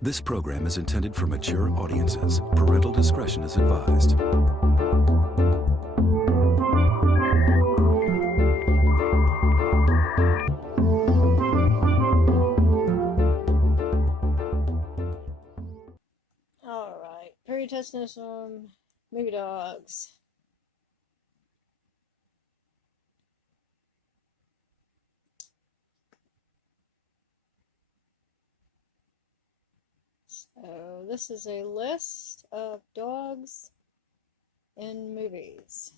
This program is intended for mature audiences. Parental discretion is advised. Alright, pre-testing some movie dogs. So this is a list of dogs in movies.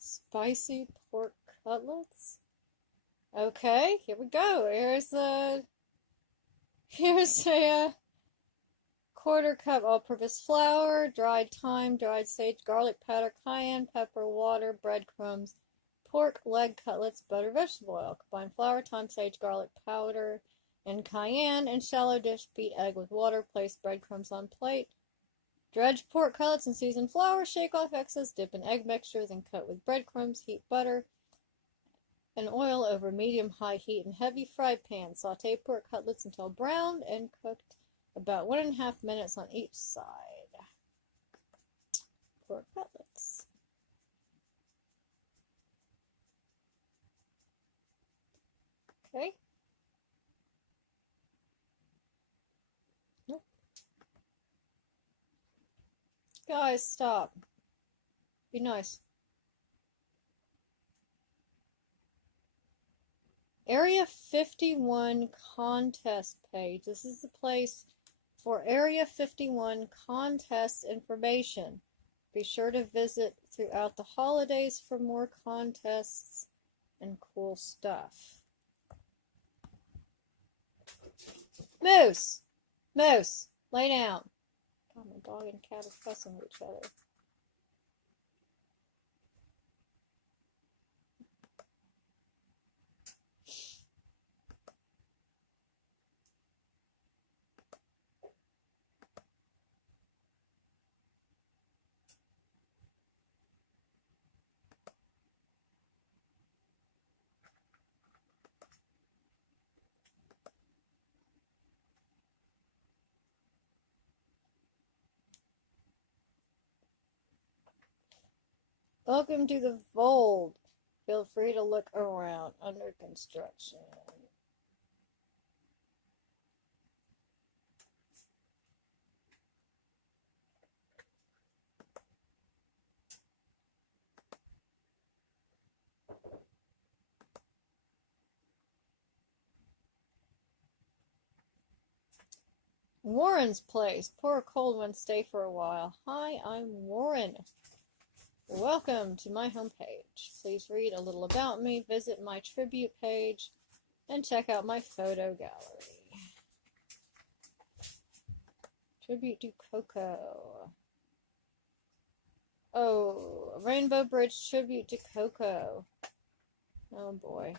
Spicy pork cutlets. Okay, here we go. Here's a quarter cup all-purpose flour, dried thyme, dried sage, garlic powder, cayenne pepper, water, breadcrumbs, pork leg cutlets, butter, vegetable oil. Combine flour, thyme, sage, garlic powder, and cayenne in shallow dish. Beat egg with water. Place breadcrumbs on plate. Dredge pork cutlets in seasoned flour. Shake off excess. Dip in egg mixture. Then cut with breadcrumbs. Heat butter and oil over medium-high heat in heavy fry pan. Saute pork cutlets until browned and cooked about 1.5 minutes on each side. Pork cutlets. Okay. Nope. Guys, stop. Be nice. Area 51 contest page. This is the place for Area 51 contest information. Be sure to visit throughout the holidays for more contests and cool stuff. Moose! Moose! Lay down. God, my dog and cat are fussing with each other. Welcome to the Vold. Feel free to look around. Under construction. Warren's place. Pour a cold one, stay for a while. Hi, I'm Warren. Welcome to my homepage. Please read a little about me, visit my tribute page, and check out my photo gallery. Tribute to Coco. Oh, a Rainbow Bridge tribute to Coco. Oh boy.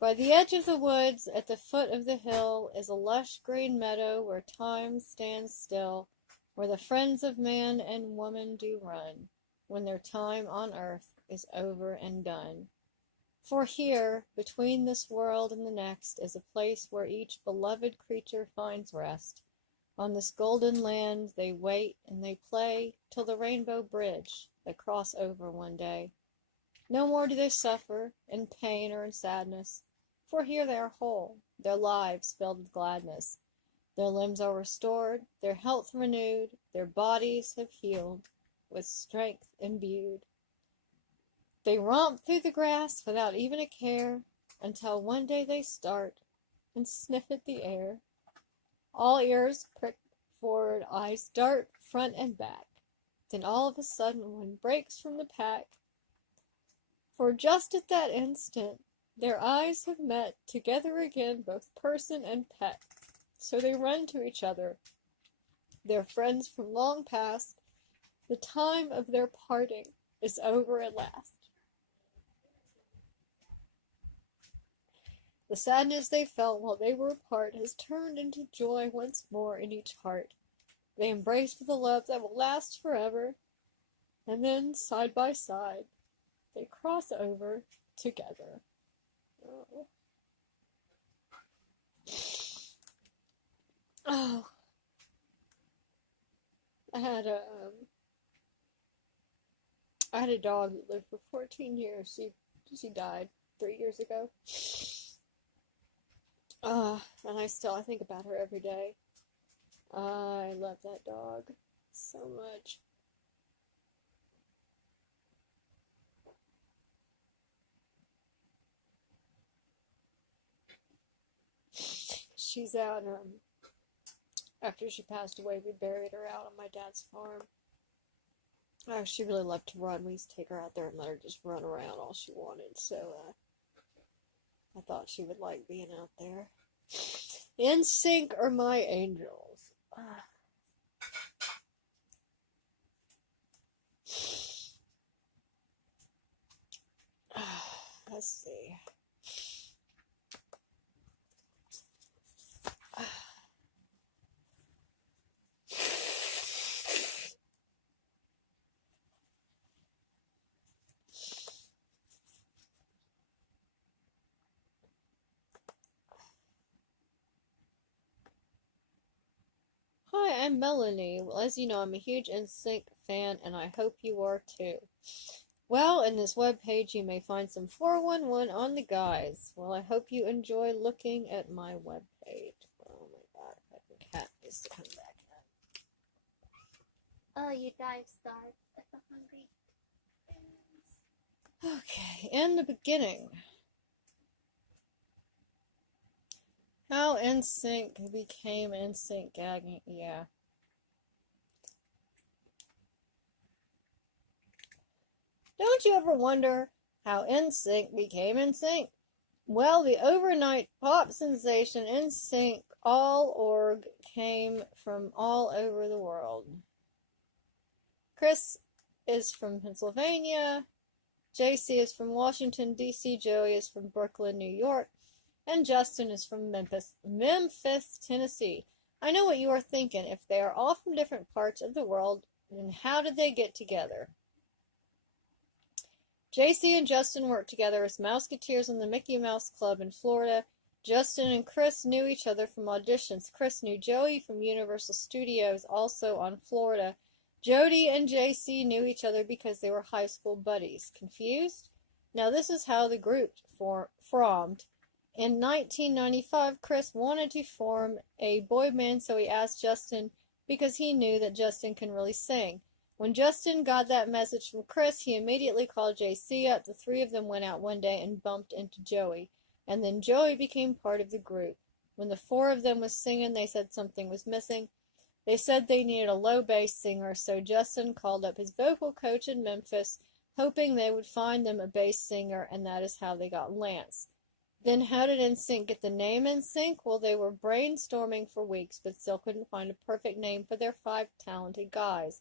By the edge of the woods, at the foot of the hill, is a lush green meadow where time stands still, where the friends of man and woman do run, when their time on earth is over and done. For here, between this world and the next, is a place where each beloved creature finds rest. On this golden land they wait and they play till the rainbow bridge they cross over one day. No more do they suffer in pain or in sadness, for here they are whole, their lives filled with gladness. Their limbs are restored, their health renewed, their bodies have healed, with strength imbued. They romp through the grass without even a care, until one day they start and sniff at the air. All ears prick forward, eyes dart front and back. Then all of a sudden one breaks from the pack. For just at that instant, their eyes have met together again, both person and pet. So they run to each other, their friends from long past. The time of their parting is over at last. The sadness they felt while they were apart has turned into joy once more in each heart. They embrace with a love that will last forever, and then, side by side, they cross over together. Oh. Oh. I had a dog that lived for 14 years. She died 3 years ago. And I think about her every day. I love that dog so much. She's out, after she passed away, we buried her out on my dad's farm. Oh, she really loved to run. We used to take her out there and let her just run around all she wanted. So, I thought she would like being out there. In sync are my angels. Let's see. Hi, I'm Melanie. Well, as you know, I'm a huge NSYNC fan, and I hope you are too. Well, in this webpage, you may find some 411 on the guys. Well, I hope you enjoy looking at my webpage. Oh my god, the cat needs to come back in. Oh, you dive starved at the hungry. Okay, in the beginning, how NSYNC became NSYNC gagging. Yeah. Don't you ever wonder how NSYNC became NSYNC? Well, the overnight pop sensation NSYNC all.org came from all over the world. Chris is from Pennsylvania, JC is from Washington, D.C., Joey is from Brooklyn, New York, and Justin is from Memphis, Tennessee. I know what you are thinking. If they are all from different parts of the world, then how did they get together? JC and Justin worked together as Mouseketeers in the Mickey Mouse Club in Florida. Justin and Chris knew each other from auditions. Chris knew Joey from Universal Studios, also on Florida. Jody and JC knew each other because they were high school buddies. Confused? Now this is how the group formed. In 1995, Chris wanted to form a boy band, so he asked Justin because he knew that Justin can really sing. When Justin got that message from Chris, he immediately called JC up. The three of them went out one day and bumped into Joey. And then Joey became part of the group. When the four of them was singing, they said something was missing. They said they needed a low bass singer, so Justin called up his vocal coach in Memphis, hoping they would find them a bass singer, and that is how they got Lance. Then how did NSYNC get the name NSYNC? Well, they were brainstorming for weeks, but still couldn't find a perfect name for their 5 talented guys.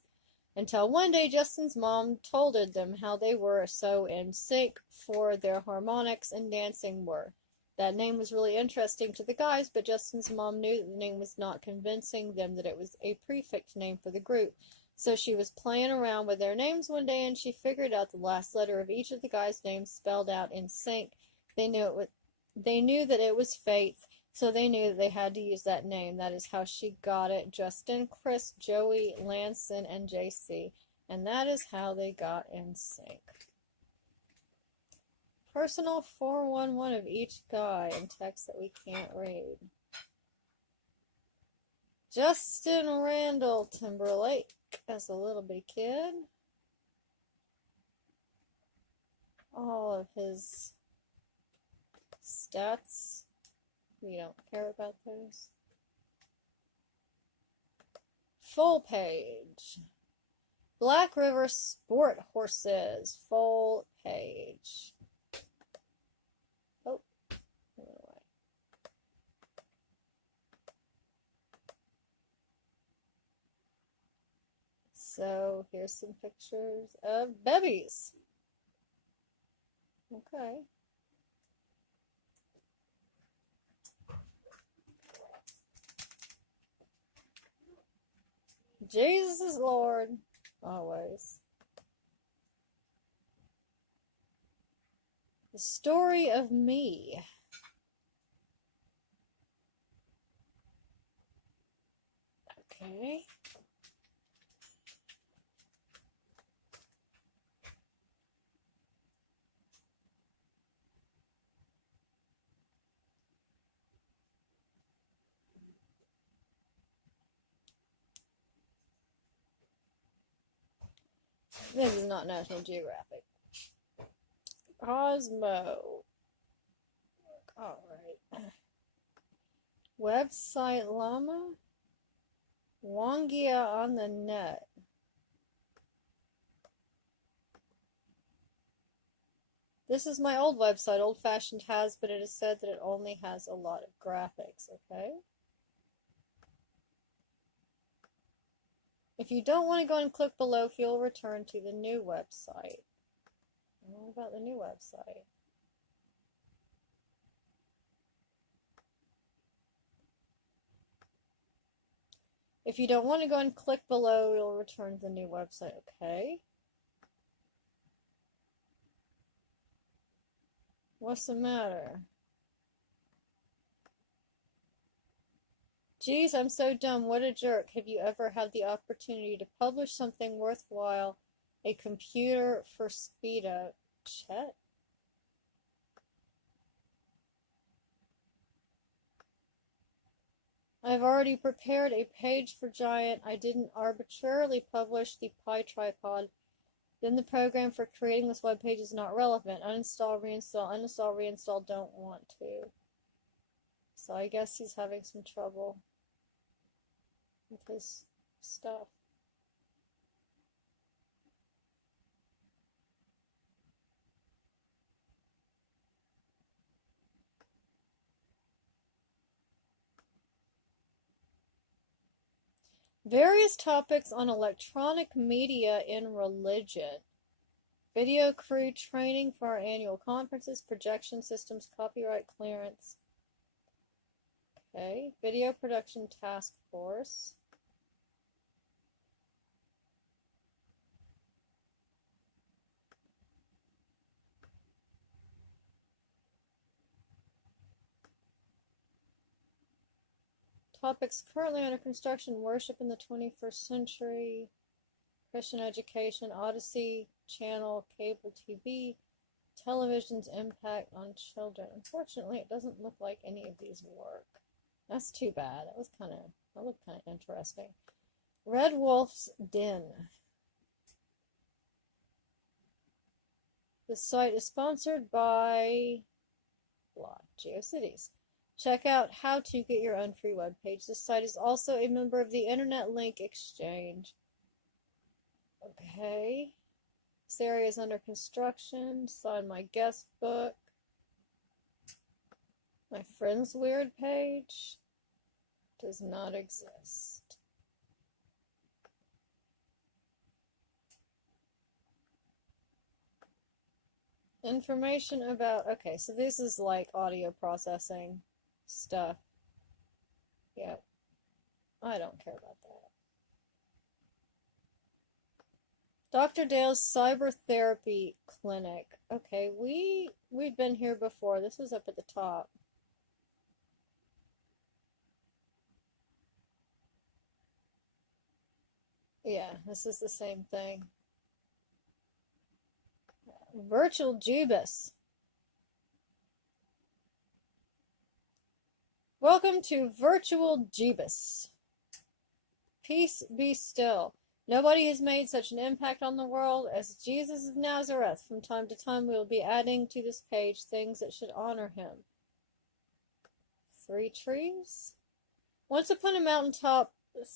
Until one day Justin's mom told them how they were so in sync for their harmonics and dancing were. That name was really interesting to the guys, but Justin's mom knew that the name was not convincing them that it was a prefix name for the group. So she was playing around with their names one day, and she figured out the last letter of each of the guys' names spelled out in sync. They knew that it was Faith, so they knew that they had to use that name. That is how she got it. Justin, Chris, Joey, Lanson, and JC. And that is how they got NSYNC. Personal 411 of each guy in text that we can't read. Justin Randall Timberlake as a little bitty kid. All of his stats. We don't care about those. Full page. Black River Sport Horses. Full page. Oh, went away. So here's some pictures of bebies. Okay. Jesus is Lord. Always. The story of me. Okay. This is not National Geographic. Cosmo. Alright. Website Llama? Wongia on the net. This is my old website, Old Fashioned Has, but it is said that it only has a lot of graphics, okay? If you don't want to go and click below, you'll return to the new website. What about the new website? If you don't want to go and click below, you'll return to the new website, okay? What's the matter? Geez, I'm so dumb. What a jerk. Have you ever had the opportunity to publish something worthwhile? A computer for speed up? Chet? I've already prepared a page for Giant. I didn't arbitrarily publish the Pi tripod. Then the program for creating this web page is not relevant. Uninstall, reinstall, uninstall, reinstall, don't want to. So I guess he's having some trouble with his stuff. Various topics on electronic media in religion. Video crew training for our annual conferences, projection systems, copyright clearance. Okay, video production task force. Topics currently under construction: worship in the 21st century, Christian education, Odyssey Channel, cable TV, television's impact on children. Unfortunately, it doesn't look like any of these work. That's too bad. That looked kind of interesting. Red Wolf's Den. This site is sponsored by GeoCities. Check out how to get your own free web page. This site is also a member of the Internet Link Exchange. Okay. This area is under construction. Sign my guest book. My friend's weird page does not exist. Information about, okay, so this is like audio processing stuff. Yep. I don't care about that. Dr. Dale's Cyber Therapy Clinic. Okay, we've been here before. This was up at the top. Yeah, this is the same thing. Virtual Jubis. Welcome to Virtual Jubis. Peace be still. Nobody has made such an impact on the world as Jesus of Nazareth. From time to time, we will be adding to this page things that should honor him. 3 trees? Once upon a mountaintop,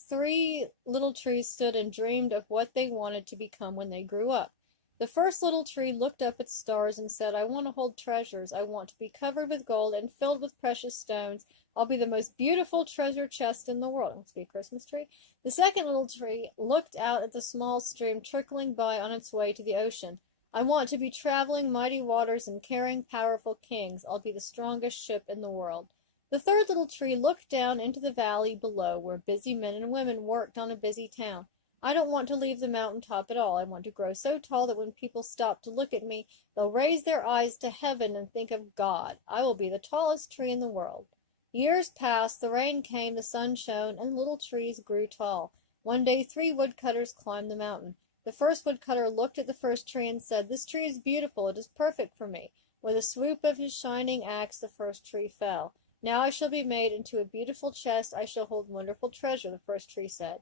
3 little trees stood and dreamed of what they wanted to become when they grew up. The first little tree looked up at the stars and said, I want to hold treasures. I want to be covered with gold and filled with precious stones. I'll be the most beautiful treasure chest in the world. It must be a Christmas tree. The second little tree looked out at the small stream trickling by on its way to the ocean. I want to be traveling mighty waters and carrying powerful kings. I'll be the strongest ship in the world. The third little tree looked down into the valley below where busy men and women worked on a busy town. I don't want to leave the mountain top at all. I want to grow so tall that when people stop to look at me, they'll raise their eyes to heaven and think of God. I will be the tallest tree in the world. Years passed, the rain came, the sun shone, and the little trees grew tall. One day 3 woodcutters climbed the mountain. The first woodcutter looked at the first tree and said, "This tree is beautiful. It is perfect for me." With a swoop of his shining axe, the first tree fell. "Now I shall be made into a beautiful chest. I shall hold wonderful treasure," the first tree said.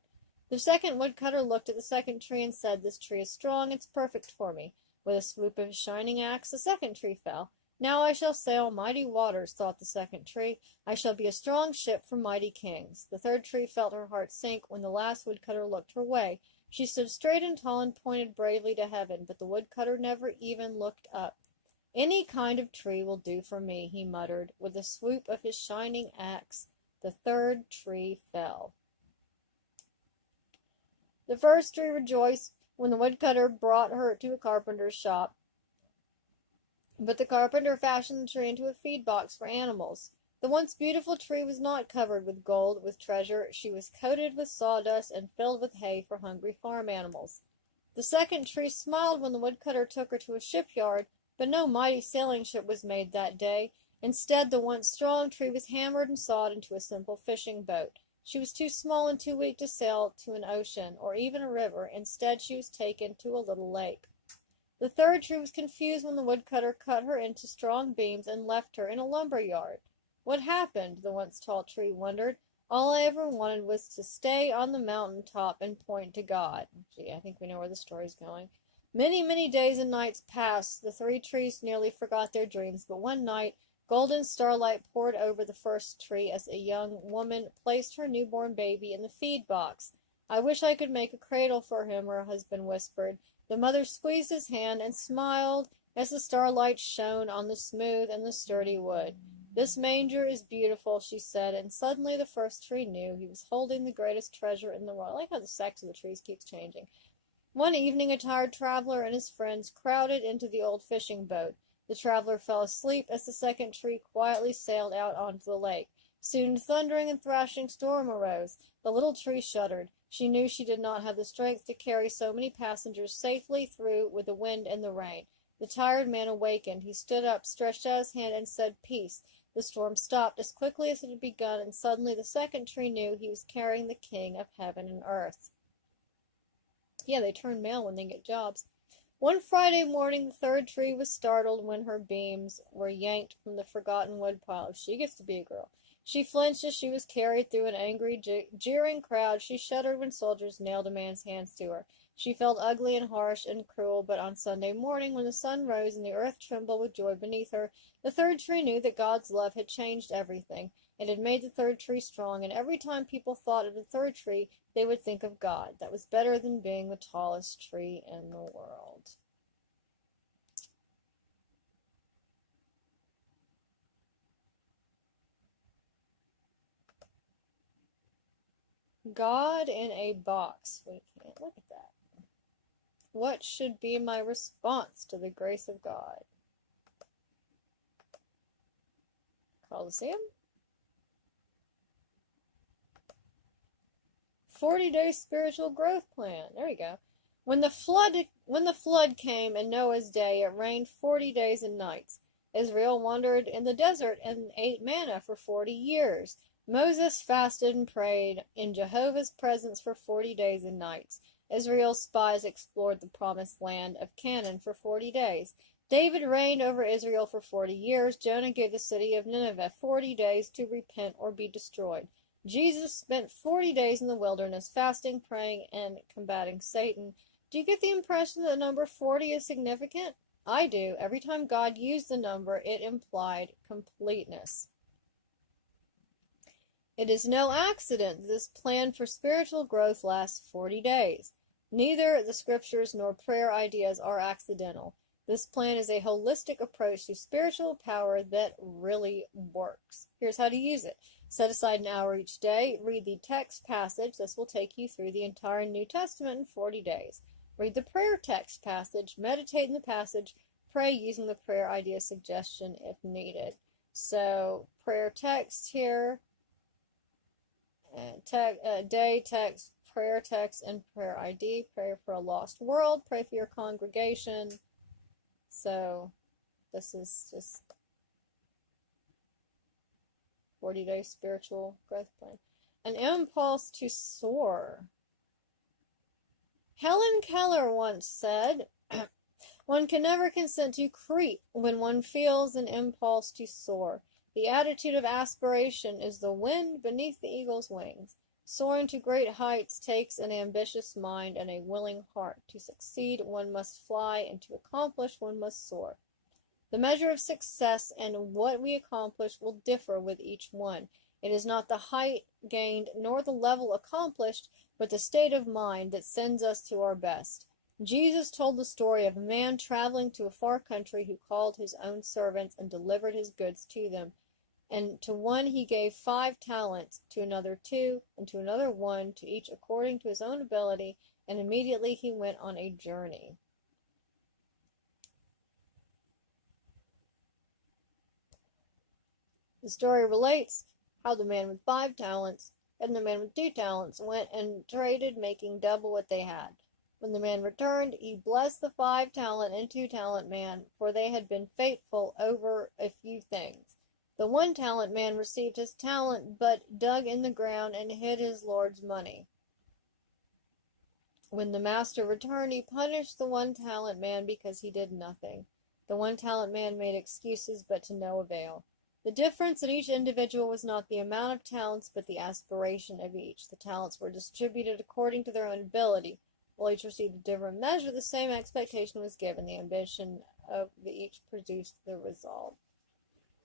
The second woodcutter looked at the second tree and said, "This tree is strong. It's perfect for me." With a swoop of his shining axe, the second tree fell. "Now I shall sail mighty waters," thought the second tree. "I shall be a strong ship for mighty kings." The third tree felt her heart sink when the last woodcutter looked her way. She stood straight and tall and pointed bravely to heaven, but the woodcutter never even looked up. "Any kind of tree will do for me," he muttered. With a swoop of his shining axe, the third tree fell. The first tree rejoiced when the woodcutter brought her to a carpenter's shop, but the carpenter fashioned the tree into a feed box for animals. The once beautiful tree was not covered with gold, with treasure. She was coated with sawdust and filled with hay for hungry farm animals. The second tree smiled when the woodcutter took her to a shipyard, but no mighty sailing ship was made that day. Instead, the once strong tree was hammered and sawed into a simple fishing boat. She was too small and too weak to sail to an ocean or even a river. Instead, she was taken to a little lake. The third tree was confused when the woodcutter cut her into strong beams and left her in a lumber yard. What happened? The once tall tree wondered. All I ever wanted was to stay on the mountain top and point to God. Gee, I think we know where the story's going. Many, many days and nights passed. The 3 trees nearly forgot their dreams, but one night, golden starlight poured over the first tree as a young woman placed her newborn baby in the feed box. "I wish I could make a cradle for him," her husband whispered. The mother squeezed his hand and smiled as the starlight shone on the smooth and the sturdy wood. "This manger is beautiful," she said, and suddenly the first tree knew he was holding the greatest treasure in the world. I like how the sex of the trees keeps changing. One evening, a tired traveler and his friends crowded into the old fishing boat. The traveler fell asleep as the second tree quietly sailed out onto the lake. Soon a thundering and thrashing storm arose. The little tree shuddered. She knew she did not have the strength to carry so many passengers safely through with the wind and the rain. The tired man awakened. He stood up, stretched out his hand, and said, "Peace." The storm stopped as quickly as it had begun, and suddenly the second tree knew he was carrying the King of heaven and earth. Yeah, they turn male when they get jobs. One Friday morning, the third tree was startled when her beams were yanked from the forgotten woodpile. If she gets to be a girl. She flinched as she was carried through an angry, jeering crowd. She shuddered when soldiers nailed a man's hands to her. She felt ugly and harsh and cruel, but on Sunday morning, when the sun rose and the earth trembled with joy beneath her, the third tree knew that God's love had changed everything. It had made the third tree strong, and every time people thought of the third tree, they would think of God. That was better than being the tallest tree in the world. God in a box. We can't look at that. What should be my response to the grace of God? Colosseum? 40-day spiritual growth plan. There you go. When the flood came in Noah's day, it rained 40 days and nights. Israel wandered in the desert and ate manna for 40 years. Moses fasted and prayed in Jehovah's presence for 40 days and nights. Israel's spies explored the promised land of Canaan for 40 days. David reigned over Israel for 40 years. Jonah gave the city of Nineveh 40 days to repent or be destroyed. Jesus spent 40 days in the wilderness, fasting, praying, and combating Satan. Do you get the impression that the number 40 is significant? I do. Every time God used the number, it implied completeness. It is no accident that this plan for spiritual growth lasts 40 days. Neither the scriptures nor prayer ideas are accidental. This plan is a holistic approach to spiritual power that really works. Here's how to use it. Set aside an hour each day. Read the text passage. This will take you through the entire New Testament in 40 days. Read the prayer text passage. Meditate in the passage. Pray using the prayer idea suggestion if needed. So, prayer text here, day text, prayer text, and prayer ID. Pray for a lost world. Pray for your congregation. So, this is just 40-day spiritual growth plan. An impulse to soar. Helen Keller once said, one can never consent to creep when one feels an impulse to soar. The attitude of aspiration is the wind beneath the eagle's wings. Soaring to great heights takes an ambitious mind and a willing heart. To succeed, one must fly, and to accomplish, one must soar. The measure of success and what we accomplish will differ with each one. It is not the height gained nor the level accomplished, but the state of mind that sends us to our best. Jesus told the story of a man traveling to a far country who called his own servants and delivered his goods to them. And to one he gave 5 talents, to another 2, and to another 1, to each according to his own ability, and immediately he went on a journey. The story relates how the man with 5 talents and the man with 2 talents went and traded, making double what they had. When the man returned, he blessed the 5-talent and 2-talent man, for they had been faithful over a few things. The 1-talent man received his talent, but dug in the ground and hid his Lord's money. When the master returned, he punished the 1-talent man because he did nothing. The 1-talent man made excuses, but to no avail. The difference in each individual was not the amount of talents, but the aspiration of each. The talents were distributed according to their own ability. While each received a different measure, the same expectation was given. The ambition of each produced the result.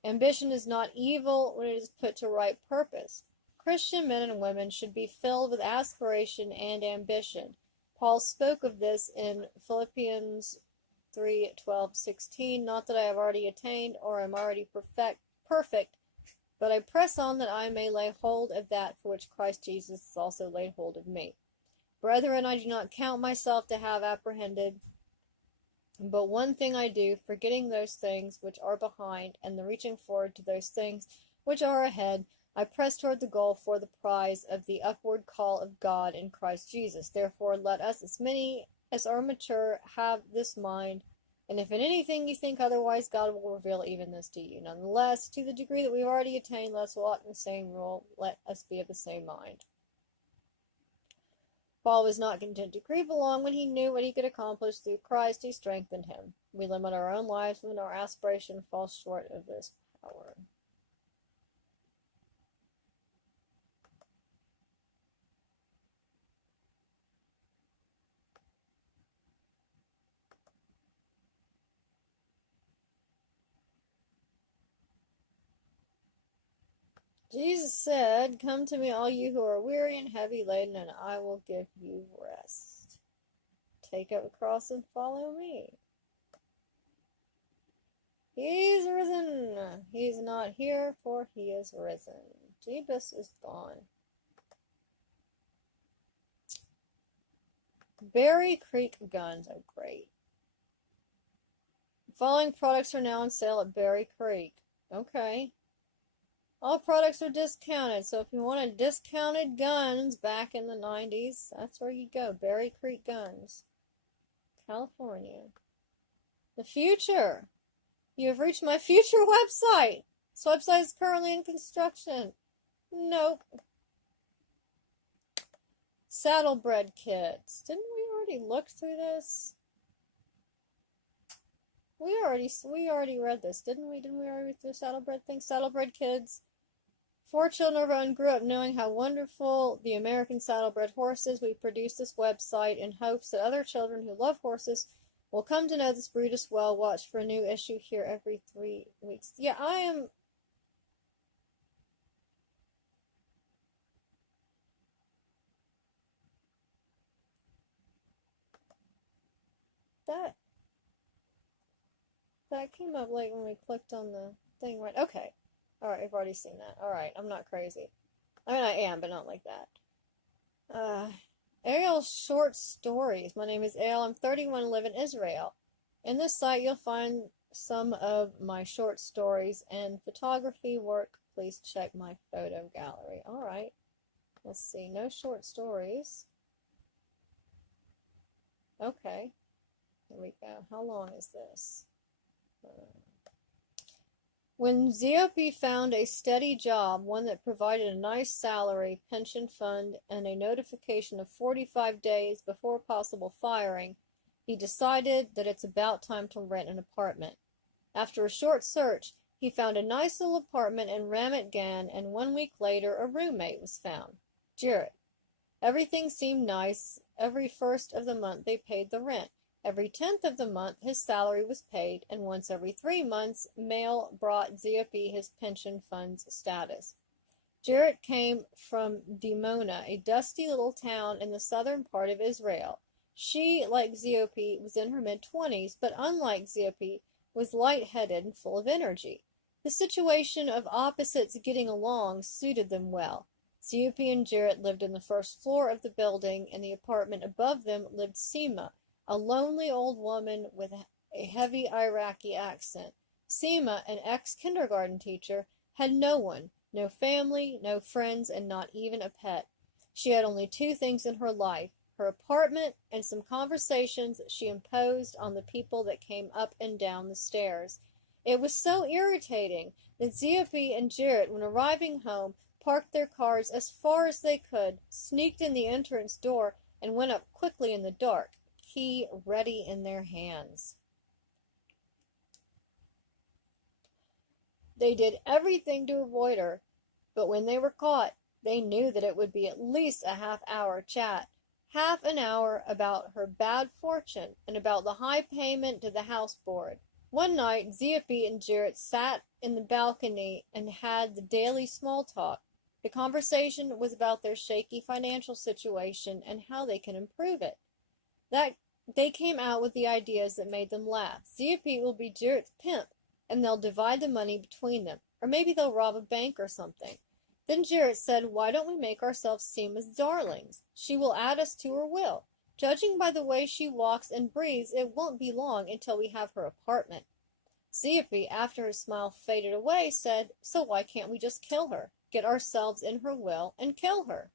Ambition is not evil when it is put to right purpose. Christian men and women should be filled with aspiration and ambition. Paul spoke of this in Philippians 3:12-16. Not that I have already attained or am already perfect, but I press on that I may lay hold of that for which Christ Jesus has also laid hold of me. Brethren, I do not count myself to have apprehended, but one thing I do, forgetting those things which are behind, and the reaching forward to those things which are ahead, I press toward the goal for the prize of the upward call of God in Christ Jesus. Therefore, let us, as many as are mature, have this mind, and if in anything you think otherwise, God will reveal even this to you. Nonetheless, to the degree that we've already attained, let us walk in the same rule, let us be of the same mind. Paul was not content to creep along when he knew what he could accomplish through Christ who strengthened him. We limit our own lives when our aspiration falls short of this power. Jesus said, come to me, all you who are weary and heavy laden, and I will give you rest. Take up the cross and follow me. He's risen. He's not here, for he is risen. Jeebus is gone. Berry Creek guns are great. The following products are now on sale at Berry Creek. Okay. All products are discounted, so if you wanted discounted guns back in the 90s, that's where you go. Berry Creek Guns, California. The future. You have reached my future website. This website is currently in construction. Nope. Saddlebred kits. Didn't we already look through this? We already read this, didn't we? Didn't we already read through Saddlebred thing? Saddlebred kids. 4 children of our own grew up knowing how wonderful the American saddlebred horse is. We produced this website in hopes that other children who love horses will come to know this breed as well. Watch for a new issue here every 3 weeks. Yeah, I am... That came up late when we clicked on the thing, right? Okay. Alright, I've already seen that. Alright, I'm not crazy. I mean, I am, but not like that. Ariel's short stories. My name is Ariel. I'm 31 and live in Israel. In this site, you'll find some of my short stories and photography work, please check my photo gallery. All right. Let's see. No short stories. Okay. Here we go. How long is this? When Ziope found a steady job, one that provided a nice salary, pension fund, and a notification of 45 days before possible firing, he decided that it's about time to rent an apartment. After a short search, he found a nice little apartment in Ramat Gan, and 1 week later a roommate was found, Jarrett. Everything seemed nice. Every first of the month they paid the rent. Every 10th of the month his salary was paid, and once every 3 months mail brought Ziope his pension fund's status. Jarrett came from Dimona, a dusty little town in the southern part of Israel. She, like Ziope, was in her mid-20s, but unlike Ziope, was light-headed and full of energy. The situation of opposites getting along suited them well. Ziope and Jarrett lived in the first floor of the building. In the apartment above them lived Seema, a lonely old woman with a heavy Iraqi accent. Seema, an ex-kindergarten teacher, had no one, no family, no friends, and not even a pet. She had only 2 things in her life, her apartment and some conversations she imposed on the people that came up and down the stairs. It was so irritating that Ziope and Jarrett, when arriving home, parked their cars as far as they could, sneaked in the entrance door, and went up quickly in the dark, key ready in their hands. They did everything to avoid her, but when they were caught, they knew that it would be at least a half-hour chat. Half an hour about her bad fortune and about the high payment to the house board. One night, Ziope and Jarrett sat in the balcony and had the daily small talk. The conversation was about their shaky financial situation and how they can improve it. They came out with the ideas that made them laugh. Ziope will be Jarrett's pimp, and they'll divide the money between them. Or maybe they'll rob a bank or something. Then Jarrett said, why don't we make ourselves seem as darlings? She will add us to her will. Judging by the way she walks and breathes, it won't be long until we have her apartment. Ziope, after her smile faded away, said, so why can't we just kill her, get ourselves in her will, and kill her?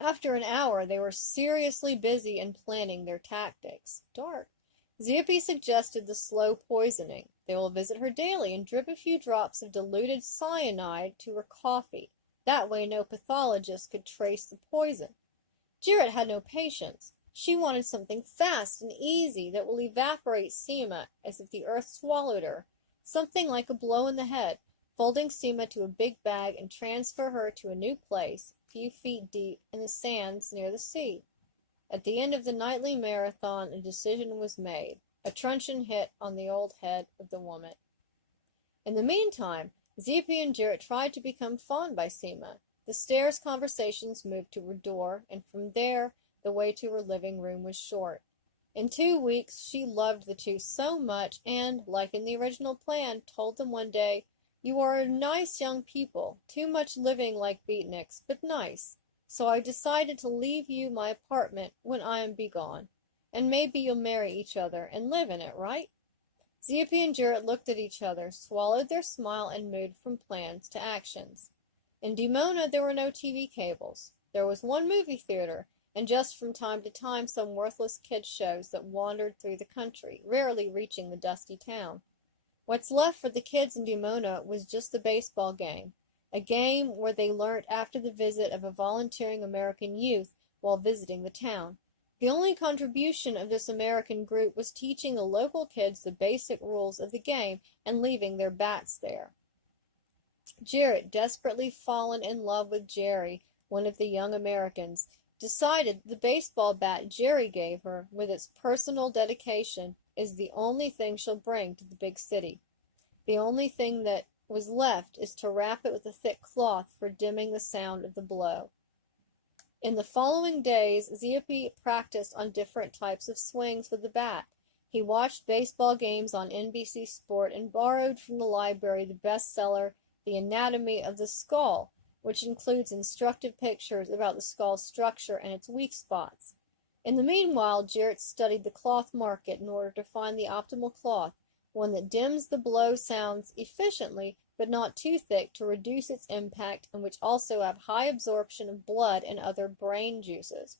After an hour, they were seriously busy in planning their tactics. Dark. Ziope suggested the slow poisoning. They will visit her daily and drip a few drops of diluted cyanide to her coffee. That way no pathologist could trace the poison. Jarrett had no patience. She wanted something fast and easy that will evaporate Seema as if the earth swallowed her. Something like a blow in the head, folding Seema to a big bag and transfer her to a new place, a few feet deep in the sands near the sea. At the end of the nightly marathon, a decision was made. A truncheon hit on the old head of the woman. In the meantime, Ziope and Jarrett tried to become fond by Seema. The stairs conversations moved to her door, and from there the way to her living room was short. In 2 weeks she loved the two so much and, like in the original plan, told them one day, you are nice young people, too much living like beatniks, but nice. So I decided to leave you my apartment when I am begone, and maybe you'll marry each other and live in it, right? Ziope and Jarrett looked at each other, swallowed their smile, and moved from plans to actions. In Dimona there were no TV cables. There was one movie theater, and just from time to time some worthless kids' shows that wandered through the country, rarely reaching the dusty town. What's left for the kids in Dimona was just the baseball game, a game where they learnt after the visit of a volunteering American youth while visiting the town. The only contribution of this American group was teaching the local kids the basic rules of the game and leaving their bats there. Jarrett, desperately fallen in love with Jerry, one of the young Americans, decided the baseball bat Jerry gave her, with its personal dedication, is the only thing she'll bring to the big city. The only thing that was left is to wrap it with a thick cloth for dimming the sound of the blow. In the following days, Ziope practiced on different types of swings with the bat. He watched baseball games on NBC Sport and borrowed from the library the bestseller, The Anatomy of the Skull, which includes instructive pictures about the skull's structure and its weak spots. In the meanwhile, Jarrett studied the cloth market in order to find the optimal cloth, one that dims the blow sounds efficiently but not too thick to reduce its impact, and which also have high absorption of blood and other brain juices.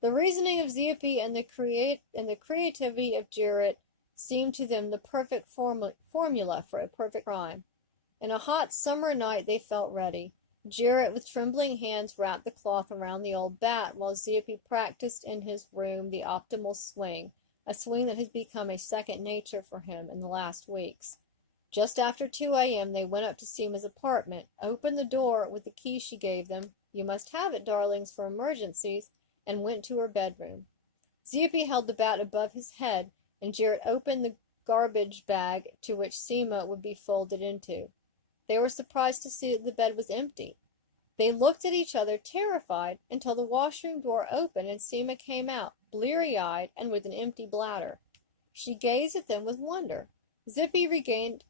The reasoning of Ziope and the creativity of Jarrett seemed to them the perfect formula for a perfect rhyme. In a hot summer night they felt ready. Jarrett, with trembling hands, wrapped the cloth around the old bat, while Ziope practiced in his room the optimal swing, a swing that has become a second nature for him in the last weeks. Just after 2 a.m. they went up to Seema's apartment, opened the door with the key she gave them, "You must have it, darlings, for emergencies," and went to her bedroom. Ziope held the bat above his head, and Jarrett opened the garbage bag to which Seema would be folded into. They were surprised to see that the bed was empty. They looked at each other, terrified, until the washroom door opened and Seema came out, bleary-eyed and with an empty bladder. She gazed at them with wonder. Ziope regained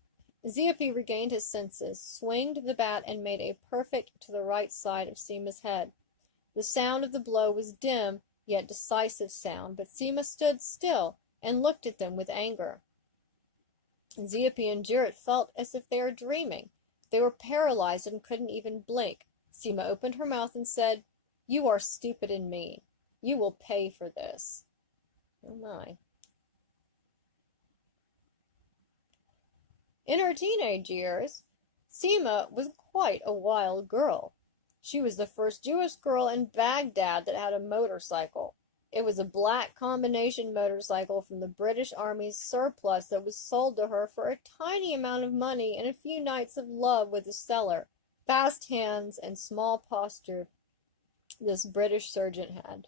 his senses, swinged the bat, and made a perfect to the right side of Seema's head. The sound of the blow was dim, yet decisive sound, but Seema stood still and looked at them with anger. Ziope and Jarrett felt as if they were dreaming. They were paralyzed and couldn't even blink. Seema opened her mouth and said, "You are stupid and mean. You will pay for this." Oh my. In her teenage years, Seema was quite a wild girl. She was the first Jewish girl in Baghdad that had a motorcycle. It was a black combination motorcycle from the British Army's surplus that was sold to her for a tiny amount of money and a few nights of love with the seller. Fast hands and small posture this British sergeant had.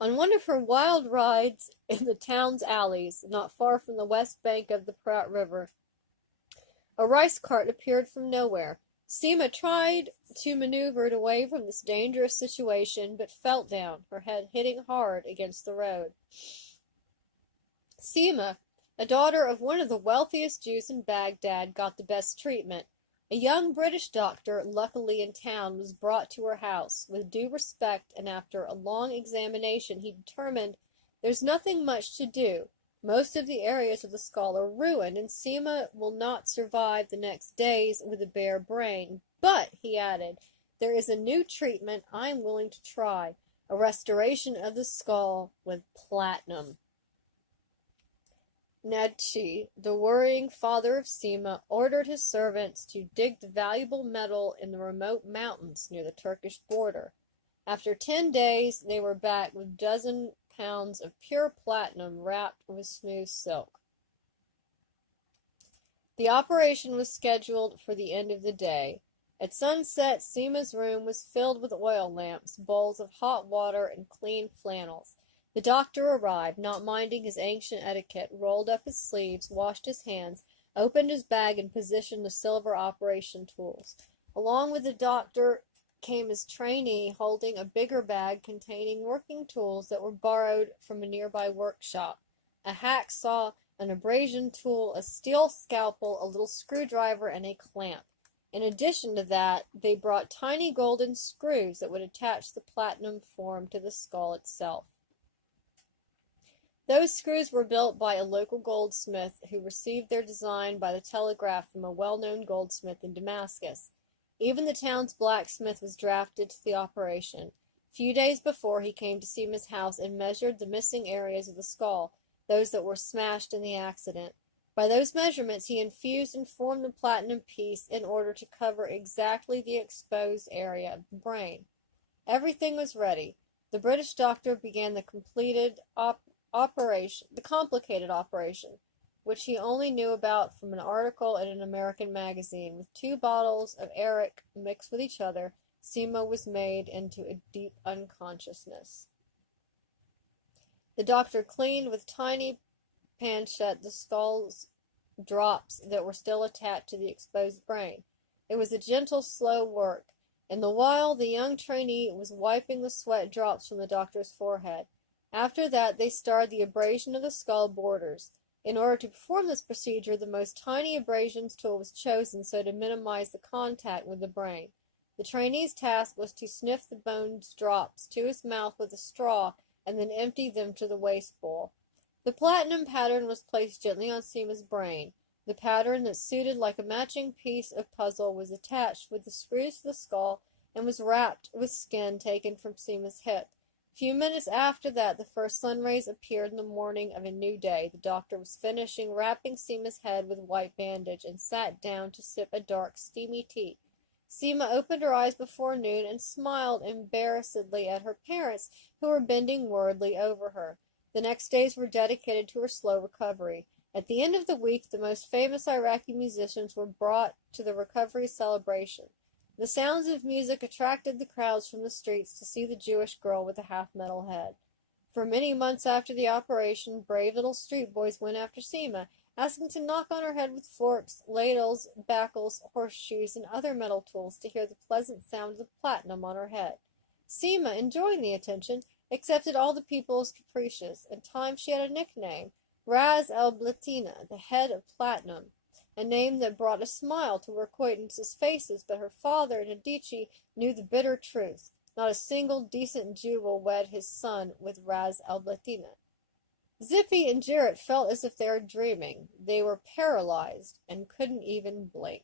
On one of her wild rides in the town's alleys, not far from the west bank of the Pratt River, a rice cart appeared from nowhere. Seema tried to maneuver it away from this dangerous situation, but fell down, her head hitting hard against the road. Seema, a daughter of one of the wealthiest Jews in Baghdad, got the best treatment. A young British doctor, luckily in town, was brought to her house. With due respect, and after a long examination, he determined there's nothing much to do. Most of the areas of the skull are ruined, and Seema will not survive the next days with a bare brain. But, he added, there is a new treatment I am willing to try, a restoration of the skull with platinum. Nadchi, the worrying father of Seema, ordered his servants to dig the valuable metal in the remote mountains near the Turkish border. After 10 days, they were back with a dozen pounds of pure platinum wrapped with smooth silk. The operation was scheduled for the end of the day. At sunset, Seema's room was filled with oil lamps, bowls of hot water, and clean flannels. The doctor arrived, not minding his ancient etiquette, rolled up his sleeves, washed his hands, opened his bag, and positioned the silver operation tools. Along with the doctor came his trainee, holding a bigger bag containing working tools that were borrowed from a nearby workshop: a hacksaw, an abrasion tool, a steel scalpel, a little screwdriver, and a clamp. In addition to that, they brought tiny golden screws that would attach the platinum form to the skull itself. Those screws were built by a local goldsmith who received their design by the telegraph from a well-known goldsmith in Damascus. Even the town's blacksmith was drafted to the operation. A few days before, he came to Seema's house and measured the missing areas of the skull, those that were smashed in the accident. By those measurements, he infused and formed the platinum piece in order to cover exactly the exposed area of the brain. Everything was ready. The British doctor began the complicated operation, which he only knew about from an article in an American magazine. With 2 bottles of arrack mixed with each other, Seema was made into a deep unconsciousness. The doctor cleaned with tiny panchet the skull's drops that were still attached to the exposed brain. It was a gentle, slow work. In the while, the young trainee was wiping the sweat drops from the doctor's forehead. After that, they started the abrasion of the skull borders. In order to perform this procedure, the most tiny abrasions tool was chosen so to minimize the contact with the brain. The trainee's task was to sniff the bone's drops to his mouth with a straw and then empty them to the waste bowl. The platinum pattern was placed gently on Seema's brain. The pattern that suited like a matching piece of puzzle was attached with the screws to the skull and was wrapped with skin taken from Seema's hip. A few minutes after that, the first sun rays appeared in the morning of a new day. The doctor was finishing wrapping Seema's head with white bandage and sat down to sip a dark, steamy tea. Seema opened her eyes before noon and smiled embarrassedly at her parents, who were bending worriedly over her. The next days were dedicated to her slow recovery. At the end of the week, the most famous Iraqi musicians were brought to the recovery celebration. The sounds of music attracted the crowds from the streets to see the Jewish girl with the half-metal head. For many months after the operation, brave little street boys went after Seema, asking to knock on her head with forks, ladles, backles, horseshoes, and other metal tools to hear the pleasant sound of the platinum on her head. Seema, enjoying the attention, accepted all the people as capricious. In time she had a nickname, Raz el-Blatina, the head of platinum, a name that brought a smile to her acquaintances' faces, but her father and Adichie knew the bitter truth. Not a single decent Jew will wed his son with Raz el-Blatina. Zippy and Jarrett felt as if they were dreaming. They were paralyzed and couldn't even blink.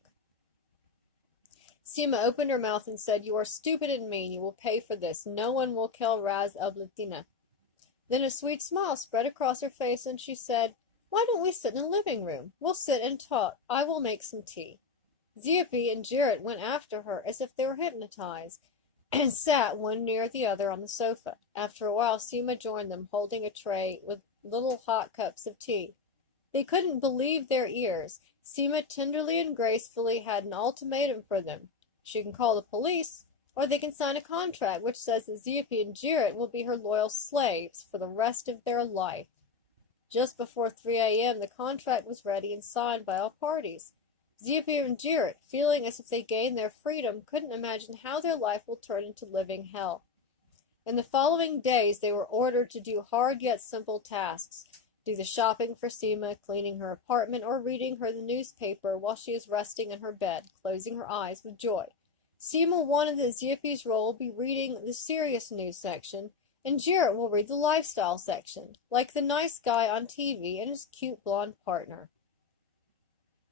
Seema opened her mouth and said, "You are stupid and mean. You will pay for this. No one will kill Raz el-Blatina." Then a sweet smile spread across her face, and she said, "Why don't we sit in the living room? We'll sit and talk. I will make some tea." Zippy and Jarrett went after her as if they were hypnotized, and sat one near the other on the sofa. After a while, Seema joined them, holding a tray with little hot cups of tea. They couldn't believe their ears. Seema tenderly and gracefully had an ultimatum for them. She can call the police, or they can sign a contract which says that Zippy and Jarrett will be her loyal slaves for the rest of their life. Just before 3 a.m., the contract was ready and signed by all parties. Zippy and Jarrett, feeling as if they gained their freedom, couldn't imagine how their life will turn into living hell. In the following days, they were ordered to do hard yet simple tasks. Do the shopping for Seema, cleaning her apartment, or reading her the newspaper while she is resting in her bed, closing her eyes with joy. Seema wanted that Zippy's role be reading the serious news section, and Jarrett will read the lifestyle section, like the nice guy on TV and his cute blonde partner.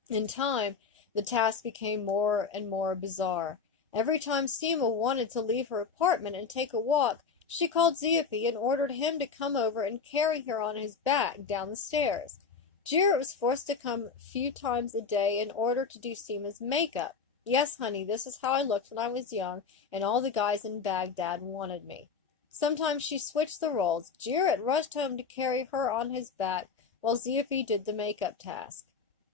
In time, the task became more and more bizarre. Every time Seema wanted to leave her apartment and take a walk, she called Zippy and ordered him to come over and carry her on his back down the stairs. Jarrett was forced to come a few times a day in order to do Seema's makeup. "Yes, honey, this is how I looked when I was young, and all the guys in Baghdad wanted me." Sometimes she switched the roles. Jarrett rushed home to carry her on his back, while Zippy did the makeup task.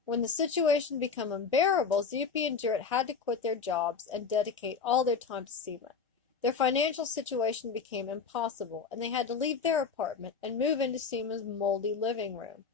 When the situation became unbearable, Zippy and Jarrett had to quit their jobs and dedicate all their time to Seema. Their financial situation became impossible, and they had to leave their apartment and move into Seema's moldy living room.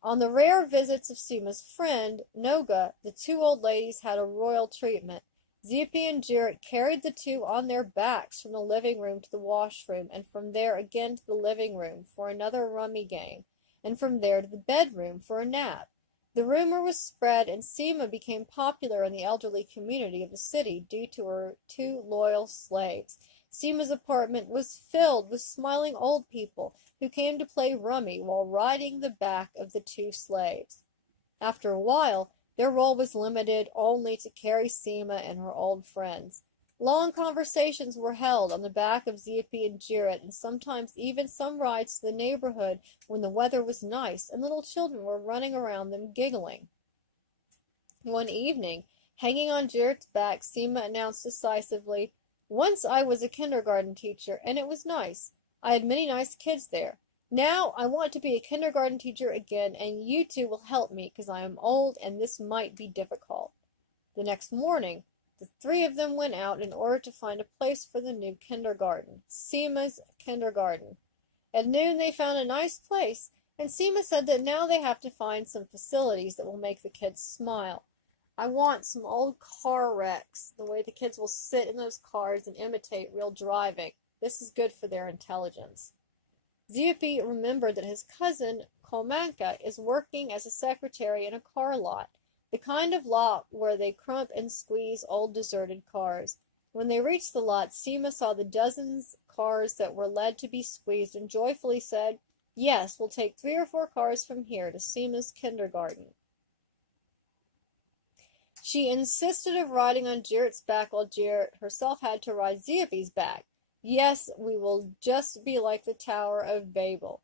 On the rare visits of Seema's friend, Noga, the two old ladies had a royal treatment. Zippy and Jarrett carried the two on their backs from the living room to the washroom, and from there again to the living room for another rummy game, and from there to the bedroom for a nap. The rumor was spread, and Seema became popular in the elderly community of the city due to her two loyal slaves. Seema's apartment was filled with smiling old people who came to play rummy while riding the back of the two slaves. After a while, their role was limited only to carry Seema and her old friends. Long conversations were held on the back of Zippy and Jarrett, and sometimes even some rides to the neighborhood when the weather was nice and little children were running around them giggling. One evening, hanging on Jarrett's back, Seema announced decisively, "Once I was a kindergarten teacher, and it was nice. I had many nice kids there. Now I want to be a kindergarten teacher again, and you two will help me, because I am old and this might be difficult." The next morning, The three of them went out in order to find a place for the new kindergarten, Seema's kindergarten. At noon they found a nice place, and Seema said that now they have to find some facilities that will make the kids smile. I want some old car wrecks, the way the kids will sit in those cars and imitate real driving. This is good for their intelligence. Ziupi remembered that his cousin, Kolmanka, is working as a secretary in a car lot, the kind of lot where they crump and squeeze old deserted cars. When they reached the lot, Seema saw the dozens cars that were led to be squeezed and joyfully said, "Yes, we'll take 3 or 4 cars from here to Seema's kindergarten." She insisted of riding on Jarrett's back while Jarrett herself had to ride Ziupi's back. "Yes, we will just be like the Tower of Babel."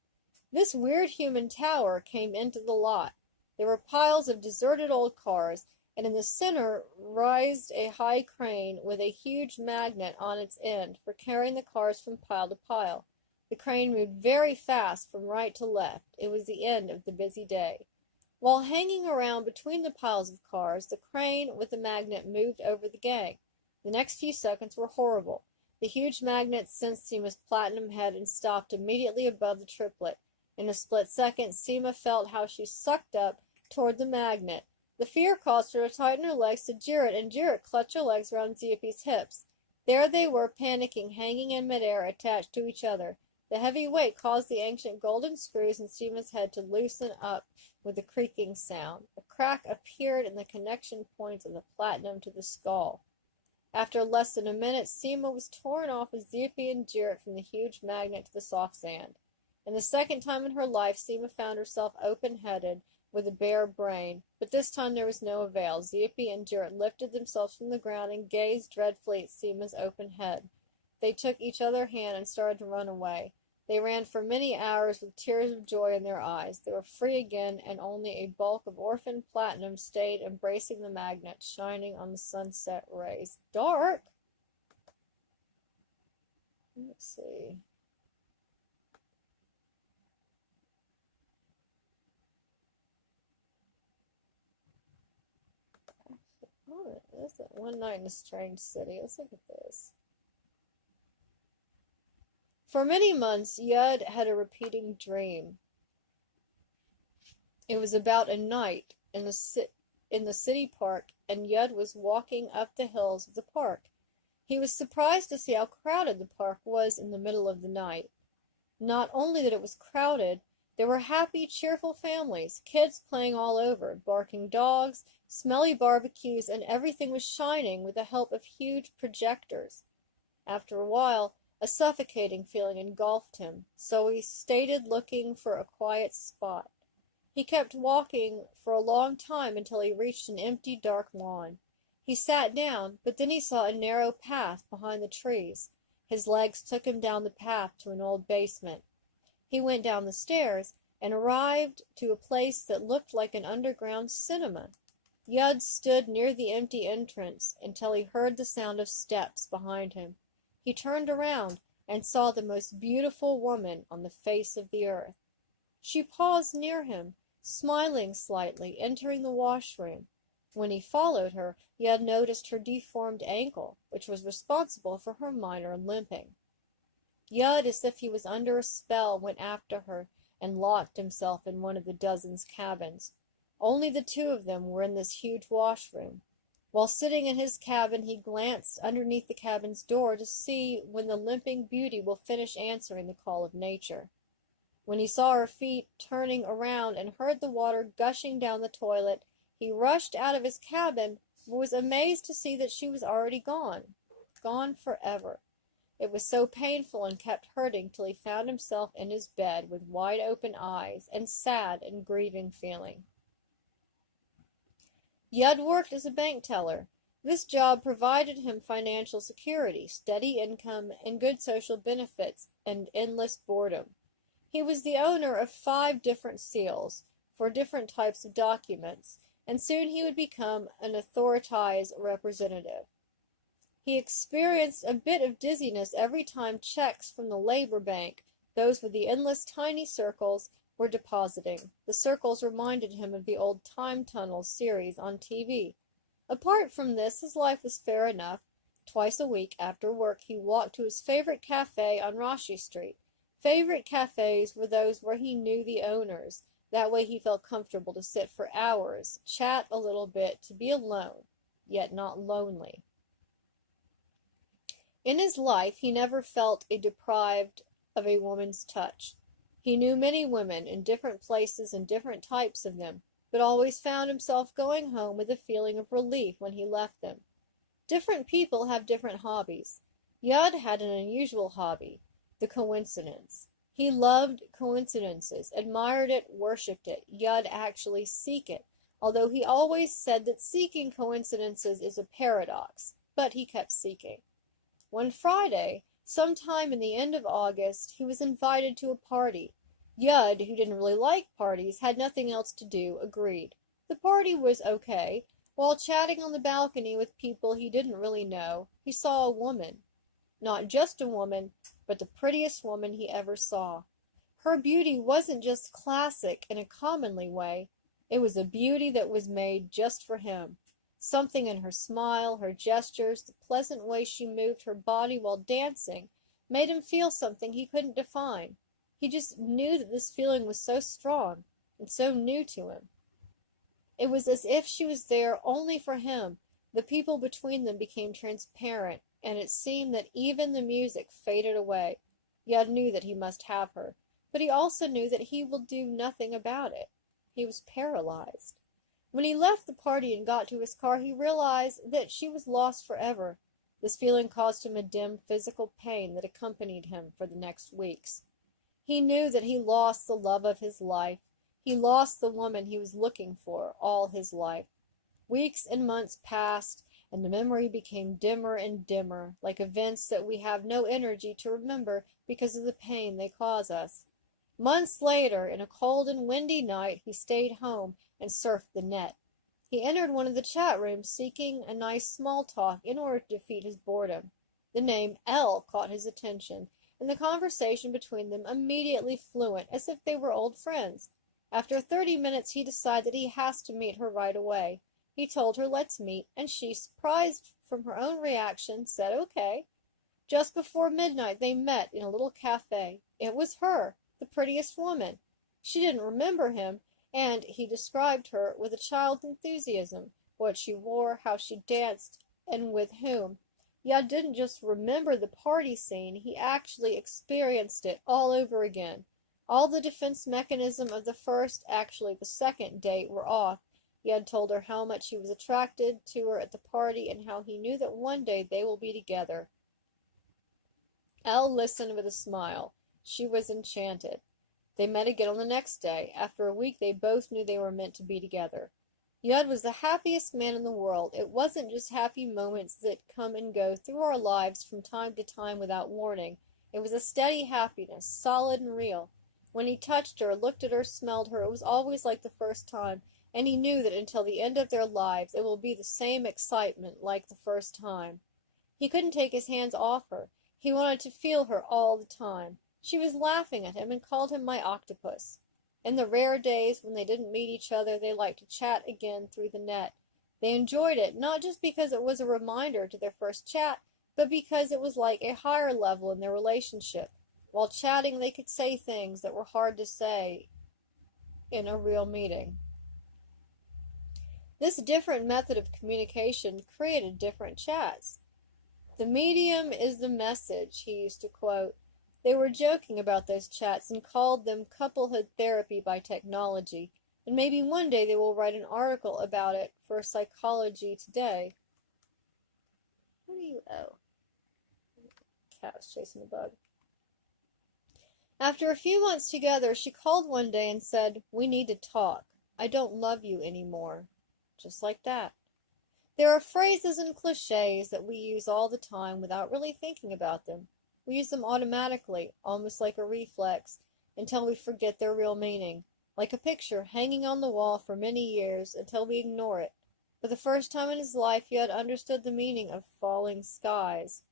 This weird human tower came into the lot. There were piles of deserted old cars, and in the center rised a high crane with a huge magnet on its end for carrying the cars from pile to pile. The crane moved very fast from right to left. It was the end of the busy day. While hanging around between the piles of cars, the crane with the magnet moved over the gang. The next few seconds were horrible. The huge magnet sensed Seema's platinum head and stopped immediately above the triplet. In a split second, Seema felt how she sucked up toward the magnet. The fear caused her to tighten her legs to Jarrett, and Jarrett clutched her legs around Ziupi's hips. There they were, panicking, hanging in midair, attached to each other. The heavy weight caused the ancient golden screws in Seema's head to loosen up with a creaking sound. A crack appeared in the connection points of the platinum to the skull. After less than a minute, Seema was torn off with Ziupi and Jarrett from the huge magnet to the soft sand. And the second time in her life, Seema found herself open-headed, with a bare brain. But this time there was no avail. Ziupi and Jarrett lifted themselves from the ground and gazed dreadfully at Seema's open head. They took each other's hand and started to run away. They ran for many hours with tears of joy in their eyes. They were free again, and only a bulk of orphan platinum stayed embracing the magnet, shining on the sunset rays. Dark! Let's see. What is it? One Night in a Strange City. Let's look at this. For many months, Yud had a repeating dream. It was about a night in the city park, and Yud was walking up the hills of the park. He was surprised to see how crowded the park was in the middle of the night. Not only that it was crowded, there were happy, cheerful families, kids playing all over, barking dogs, smelly barbecues, and everything was shining with the help of huge projectors. After a while, a suffocating feeling engulfed him, so he stayed looking for a quiet spot. He kept walking for a long time until he reached an empty, dark lawn. He sat down, but then he saw a narrow path behind the trees. His legs took him down the path to an old basement. He went down the stairs and arrived to a place that looked like an underground cinema. Yud stood near the empty entrance until he heard the sound of steps behind him. He turned around and saw the most beautiful woman on the face of the earth. She paused near him, smiling slightly, entering the washroom. When he followed her, Yud noticed her deformed ankle, which was responsible for her minor limping. Yud, as if he was under a spell, went after her and locked himself in one of the dozen's cabins. Only the two of them were in this huge washroom. While sitting in his cabin, he glanced underneath the cabin's door to see when the limping beauty will finish answering the call of nature. When he saw her feet turning around and heard the water gushing down the toilet, he rushed out of his cabin, but was amazed to see that she was already gone forever. It was so painful and kept hurting till he found himself in his bed with wide open eyes and sad and grieving feeling. Yud worked as a bank teller. This job provided him financial security, steady income, and good social benefits, and endless boredom. He was the owner of 5 different seals for different types of documents, and soon he would become an authorized representative. He experienced a bit of dizziness every time checks from the labor bank, those with the endless tiny circles, were depositing. The circles reminded him of the old Time Tunnel series on TV. Apart from this, his life was fair enough. Twice a week, after work, he walked to his favorite cafe on Rashi Street. Favorite cafes were those where he knew the owners. That way he felt comfortable to sit for hours, chat a little bit, to be alone, yet not lonely. In his life, he never felt deprived of a woman's touch. He knew many women in different places and different types of them, but always found himself going home with a feeling of relief when he left them. Different people have different hobbies. Yud had an unusual hobby, the coincidence. He loved coincidences, admired it, worshipped it. Yud actually seek it, although he always said that seeking coincidences is a paradox, but he kept seeking. One Friday, sometime in the end of August, he was invited to a party. Yud, who didn't really like parties, had nothing else to do, agreed. The party was okay. While chatting on the balcony with people he didn't really know, he saw a woman. Not just a woman, but the prettiest woman he ever saw. Her beauty wasn't just classic in a commonly way. It was a beauty that was made just for him. Something in her smile, her gestures, the pleasant way she moved her body while dancing, made him feel something he couldn't define. He just knew that this feeling was so strong and so new to him. It was as if she was there only for him. The people between them became transparent, and it seemed that even the music faded away. Yud knew that he must have her, but he also knew that he would do nothing about it. He was paralyzed. When he left the party and got to his car, he realized that she was lost forever. This feeling caused him a dim physical pain that accompanied him for the next weeks. He knew that he lost the love of his life. He lost the woman he was looking for all his life. Weeks and months passed, and the memory became dimmer and dimmer, like events that we have no energy to remember because of the pain they cause us. Months later, in a cold and windy night, he stayed home and surfed the net. He entered one of the chat rooms seeking a nice small talk in order to defeat his boredom. The name L caught his attention, and the conversation between them immediately fluent, as if they were old friends. After 30 minutes, he decided that he has to meet her right away. He told her, "Let's meet," and she, surprised from her own reaction, said okay. Just before midnight, they met in a little cafe. It was her, the prettiest woman. She didn't remember him, and he described her with a child's enthusiasm, what she wore, how she danced, and with whom. Yad didn't just remember the party scene, he actually experienced it all over again. All the defense mechanism of the first, actually the second date were off. Yad told her how much he was attracted to her at the party and how he knew that one day they will be together. Elle listened with a smile. She was enchanted. They met again on the next day. After a week, they both knew they were meant to be together. Yud was the happiest man in the world. It wasn't just happy moments that come and go through our lives from time to time without warning. It was a steady happiness, solid and real. When he touched her, looked at her, smelled her, it was always like the first time, and he knew that until the end of their lives it will be the same excitement like the first time. He couldn't take his hands off her. He wanted to feel her all the time. She was laughing at him and called him my octopus. In the rare days when they didn't meet each other, they liked to chat again through the net. They enjoyed it, not just because it was a reminder to their first chat, but because it was like a higher level in their relationship. While chatting, they could say things that were hard to say in a real meeting. This different method of communication created different chats. "The medium is the message," he used to quote. They were joking about those chats and called them couplehood therapy by technology, and maybe one day they will write an article about it for Psychology Today. What do you owe? Cat was chasing a bug. After a few months together, she called one day and said, "We need to talk. I don't love you anymore." Just like that. There are phrases and cliches that we use all the time without really thinking about them. We use them automatically, almost like a reflex, until we forget their real meaning, like a picture hanging on the wall for many years until we ignore it. For the first time in his life, he had understood the meaning of falling skies.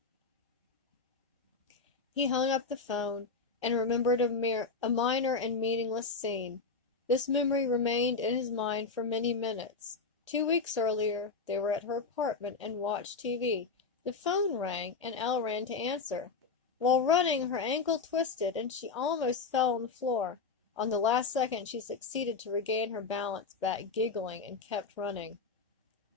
He hung up the phone and remembered a minor and meaningless scene. This memory remained in his mind for many minutes. 2 weeks earlier, they were at her apartment and watched TV. The phone rang, and Elle ran to answer. While running, her ankle twisted, and she almost fell on the floor. On the last second, she succeeded to regain her balance back, giggling, and kept running.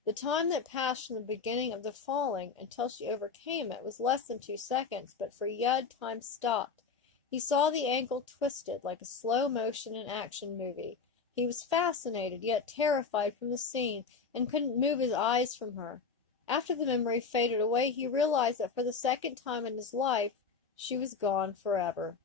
The time that passed from the beginning of the falling until she overcame it was less than 2 seconds, but for Yud, time stopped. He saw the ankle twisted like a slow-motion and action movie. He was fascinated, yet terrified from the scene, and couldn't move his eyes from her. After the memory faded away, he realized that for the second time in his life, she was gone forever.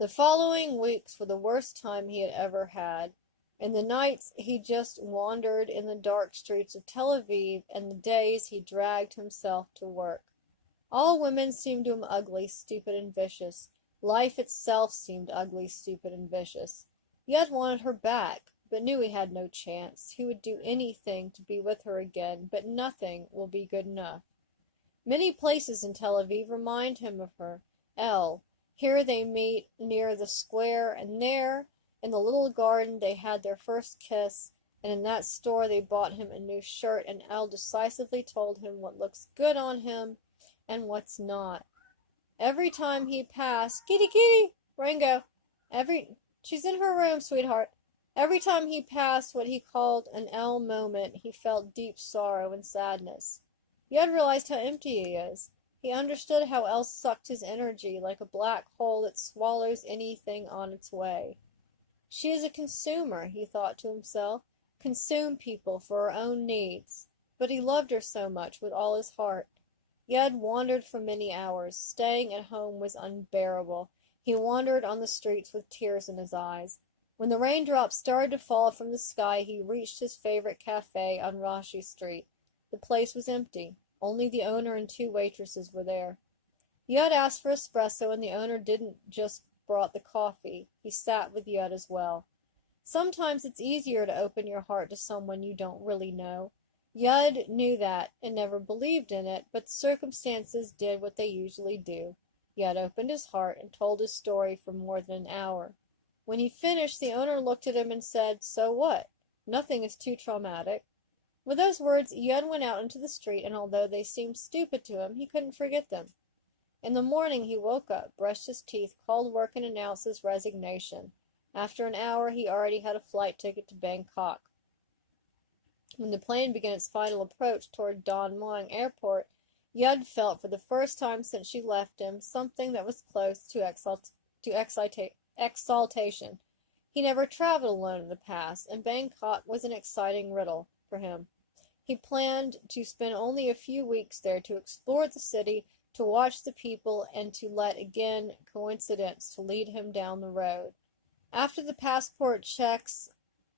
The following weeks were the worst time he had ever had. In the nights, he just wandered in the dark streets of Tel Aviv, and the days he dragged himself to work. All women seemed to him ugly, stupid, and vicious. Life itself seemed ugly, stupid, and vicious. Yud wanted her back, but knew he had no chance. He would do anything to be with her again, but nothing will be good enough. Many places in Tel Aviv remind him of her. Here they meet near the square, and there, in the little garden, they had their first kiss, and in that store they bought him a new shirt, and Elle decisively told him what looks good on him and what's not. Every time he passed, kitty, kitty, Rango, she's in her room, sweetheart. Every time he passed what he called an Elle moment, he felt deep sorrow and sadness. Yud realized how empty he is. He understood how Elle sucked his energy like a black hole that swallows anything on its way. She is a consumer, he thought to himself, consume people for her own needs. But he loved her so much with all his heart. Yud wandered for many hours. Staying at home was unbearable. He wandered on the streets with tears in his eyes. When the raindrops started to fall from the sky, he reached his favorite cafe on Rashi Street. The place was empty. Only the owner and 2 waitresses were there. Yud asked for espresso, and the owner didn't just brought the coffee. He sat with Yud as well. Sometimes it's easier to open your heart to someone you don't really know. Yud knew that and never believed in it, but the circumstances did what they usually do. Yud opened his heart and told his story for more than an hour. When he finished, the owner looked at him and said, "So what? Nothing is too traumatic." With those words, Yud went out into the street, and although they seemed stupid to him, he couldn't forget them. In the morning he woke up, brushed his teeth, called work, and announced his resignation. After an hour, he already had a flight ticket to Bangkok. When the plane began its final approach toward Don Mueang Airport, Yud felt for the first time since she left him something that was close to exaltation. He never traveled alone in the past, and Bangkok was an exciting riddle for him. He planned to spend only a few weeks there to explore the city, to watch the people, and to let, again, coincidence to lead him down the road. After the passport checks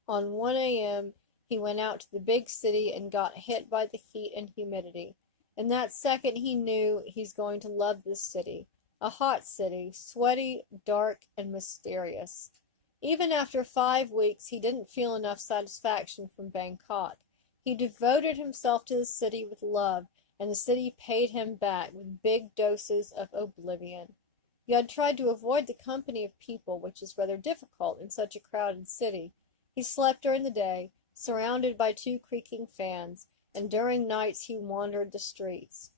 on 1 a.m., he went out to the big city and got hit by the heat and humidity. In that second, he knew he's going to love this city. A hot city, sweaty, dark, and mysterious. Even after 5 weeks, he didn't feel enough satisfaction from Bangkok. He devoted himself to the city with love, and the city paid him back with big doses of oblivion. Yud tried to avoid the company of people, which is rather difficult in such a crowded city. He slept during the day, surrounded by 2 creaking fans, and during nights he wandered the streets.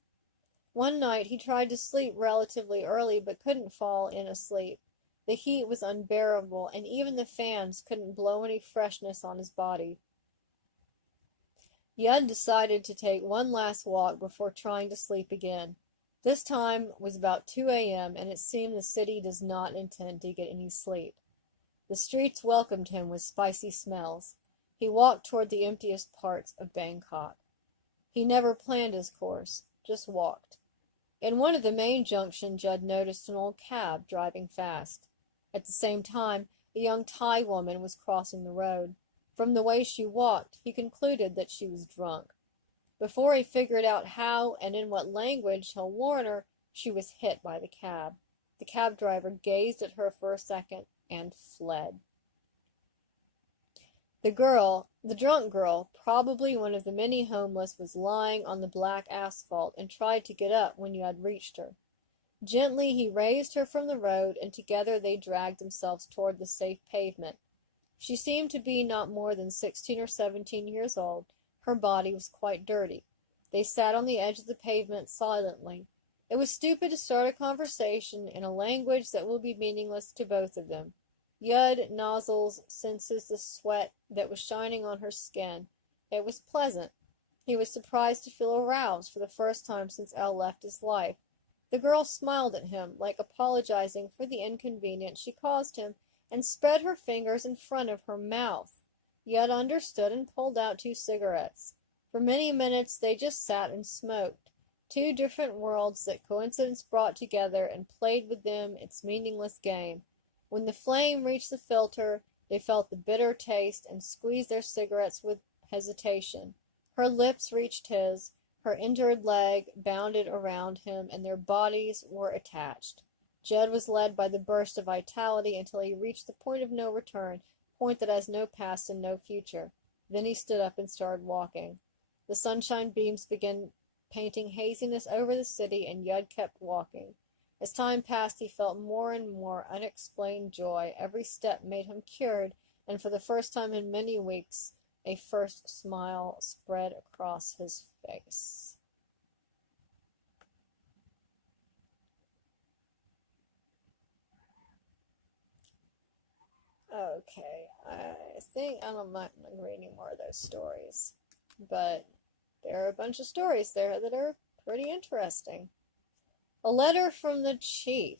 One night he tried to sleep relatively early, but couldn't fall in asleep. The heat was unbearable, and even the fans couldn't blow any freshness on his body. Yud decided to take one last walk before trying to sleep again. This time was about 2 a.m., and it seemed the city does not intend to get any sleep. The streets welcomed him with spicy smells. He walked toward the emptiest parts of Bangkok. He never planned his course, just walked. In one of the main junctions, Judd noticed an old cab driving fast. At the same time, a young Thai woman was crossing the road. From the way she walked, he concluded that she was drunk. Before he figured out how and in what language he'll warn her, she was hit by the cab. The cab driver gazed at her for a second and fled. The drunk girl, probably one of the many homeless, was lying on the black asphalt and tried to get up when you had reached her. Gently he raised her from the road, and together they dragged themselves toward the safe pavement. She seemed to be not more than 16 or 17 years old. Her body was quite dirty. They sat on the edge of the pavement silently. It was stupid to start a conversation in a language that will be meaningless to both of them. Yud nozzles senses the sweat that was shining on her skin. It was pleasant. He was surprised to feel aroused for the first time since Elle left his life. The girl smiled at him, like apologizing for the inconvenience she caused him, and spread her fingers in front of her mouth. Yud understood and pulled out 2 cigarettes. For many minutes they just sat and smoked. 2 different worlds that coincidence brought together and played with them its meaningless game. When the flame reached the filter, they felt the bitter taste and squeezed their cigarettes with hesitation. Her lips reached his, her injured leg bounded around him, and their bodies were attached. Jed was led by the burst of vitality until he reached the point of no return, point that has no past and no future. Then he stood up and started walking. The sunshine beams began painting haziness over the city, and Yud kept walking. As time passed, he felt more and more unexplained joy. Every step made him cured, and for the first time in many weeks, a first smile spread across his face. Okay, I think I'm not going to read any more of those stories, but there are a bunch of stories there that are pretty interesting. A letter from the chief.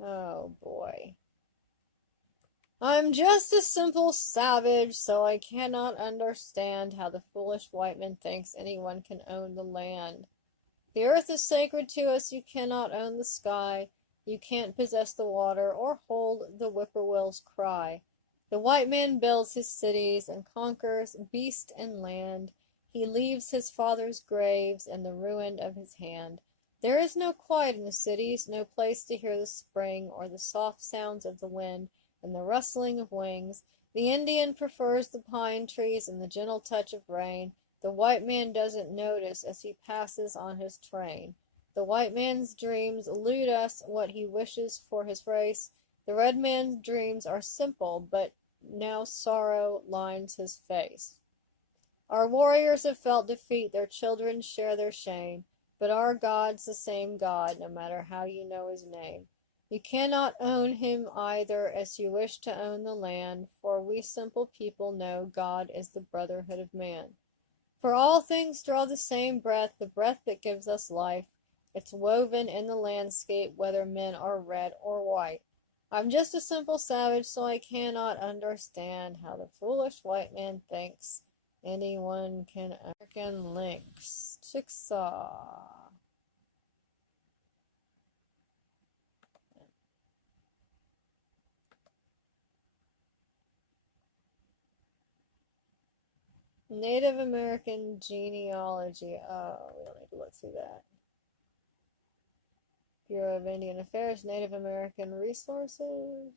Oh boy. I'm just a simple savage, so I cannot understand how the foolish white man thinks anyone can own the land. The earth is sacred to us. You cannot own the sky. You can't possess the water or hold the whippoorwill's cry. The white man builds his cities and conquers beast and land. He leaves his father's graves and the ruin of his hand. There is no quiet in the cities, no place to hear the spring or the soft sounds of the wind and the rustling of wings. The Indian prefers the pine trees and the gentle touch of rain. The white man doesn't notice as he passes on his train. The white man's dreams elude us what he wishes for his race. The red man's dreams are simple, but now sorrow lines his face. Our warriors have felt defeat, their children share their shame, but our God's the same God, no matter how you know his name. You cannot own him either as you wish to own the land, for we simple people know God is the brotherhood of man. For all things draw the same breath, the breath that gives us life. It's woven in the landscape, whether men are red or white. I'm just a simple savage, so I cannot understand how the foolish white man thinks anyone can. American Lynx. Chickasaw. Native American genealogy. Oh, we don't need to look through that. Bureau of Indian Affairs, Native American Resources.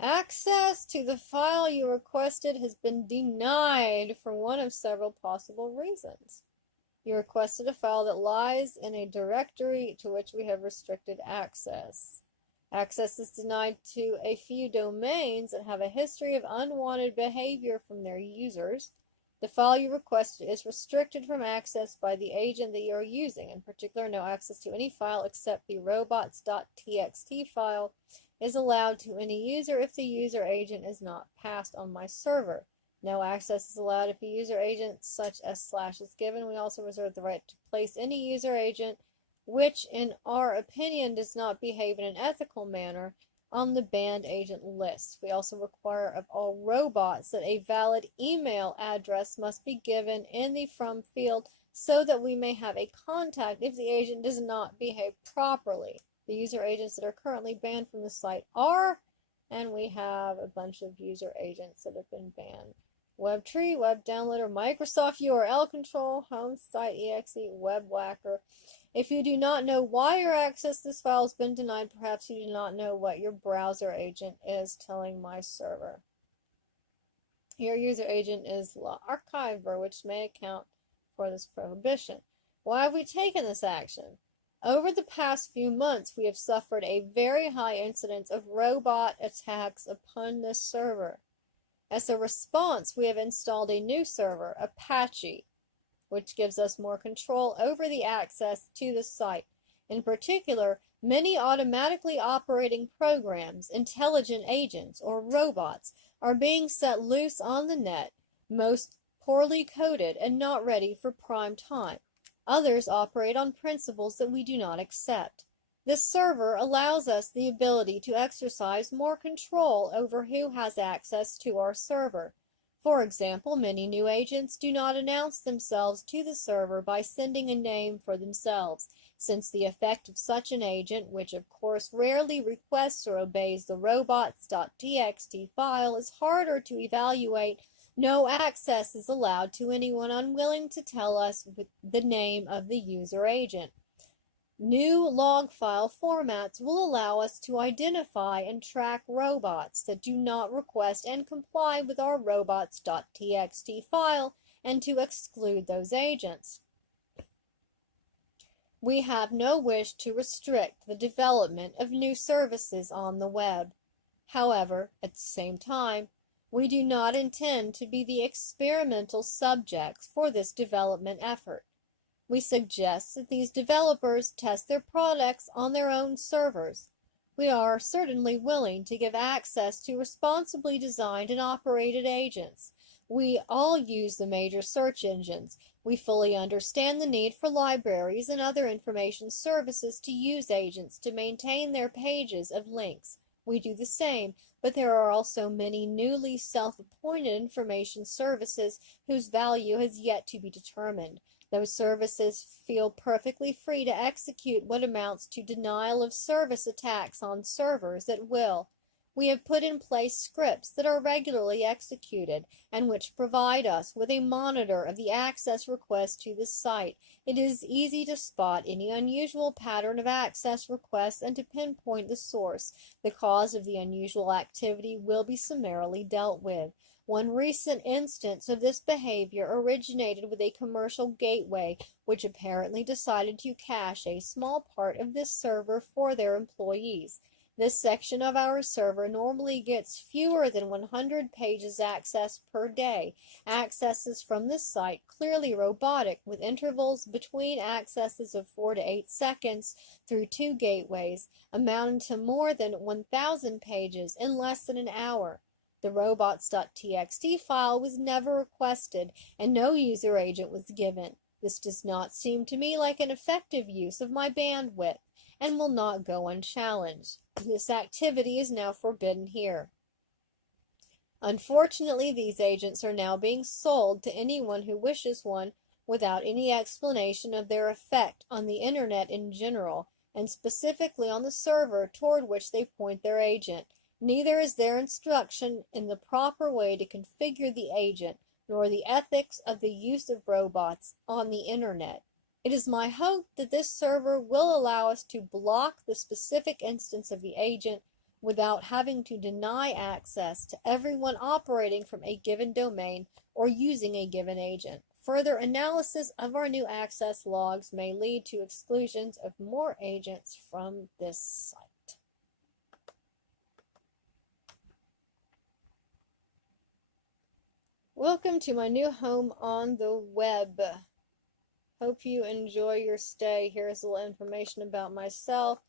Access to the file you requested has been denied for one of several possible reasons. You requested a file that lies in a directory to which we have restricted access. Access is denied to a few domains that have a history of unwanted behavior from their users. The file you requested is restricted from access by the agent that you are using. In particular, no access to any file except the robots.txt file is allowed to any user if the user agent is not passed on my server. No access is allowed if a user agent such as / is given. We also reserve the right to place any user agent which, in our opinion, does not behave in an ethical manner on the banned agent list. We also require of all robots that a valid email address must be given in the from field so that we may have a contact if the agent does not behave properly. The user agents that are currently banned from the site are, and we have a bunch of user agents that have been banned. WebTree, Web Downloader, Microsoft URL Control, Homesite.exe, WebWhacker. If you do not know why your access to this file has been denied, perhaps you do not know what your browser agent is telling my server. Your user agent is La Archiver, which may account for this prohibition. Why have we taken this action? Over the past few months, we have suffered a very high incidence of robot attacks upon this server. As a response, we have installed a new server, Apache, which gives us more control over the access to the site. In particular, many automatically operating programs, intelligent agents, or robots, are being set loose on the net, most poorly coded and not ready for prime time. Others operate on principles that we do not accept. This server allows us the ability to exercise more control over who has access to our server. For example, many new agents do not announce themselves to the server by sending a name for themselves, since the effect of such an agent, which of course rarely requests or obeys the robots.txt file, is harder to evaluate. No access is allowed to anyone unwilling to tell us the name of the user agent. New log file formats will allow us to identify and track robots that do not request and comply with our robots.txt file and to exclude those agents. We have no wish to restrict the development of new services on the web. However, at the same time, we do not intend to be the experimental subjects for this development effort. We suggest that these developers test their products on their own servers. We are certainly willing to give access to responsibly designed and operated agents. We all use the major search engines. We fully understand the need for libraries and other information services to use agents to maintain their pages of links. We do the same, but there are also many newly self-appointed information services whose value has yet to be determined. Those services feel perfectly free to execute what amounts to denial of service attacks on servers at will. We have put in place scripts that are regularly executed and which provide us with a monitor of the access requests to the site. It is easy to spot any unusual pattern of access requests and to pinpoint the source. The cause of the unusual activity will be summarily dealt with. One recent instance of this behavior originated with a commercial gateway which apparently decided to cache a small part of this server for their employees. This section of our server normally gets fewer than 100 pages accessed per day. Accesses from this site, clearly robotic, with intervals between accesses of 4 to 8 seconds through 2 gateways, amounted to more than 1,000 pages in less than an hour. The robots.txt file was never requested, and no user agent was given. This does not seem to me like an effective use of my bandwidth, and will not go unchallenged. This activity is now forbidden here. Unfortunately, these agents are now being sold to anyone who wishes one without any explanation of their effect on the Internet in general, and specifically on the server toward which they point their agent. Neither is there instruction in the proper way to configure the agent, nor the ethics of the use of robots on the Internet. It is my hope that this server will allow us to block the specific instance of the agent without having to deny access to everyone operating from a given domain or using a given agent. Further analysis of our new access logs may lead to exclusions of more agents from this site. Welcome to my new home on the web. Hope you enjoy your stay. Here's a little information about myself.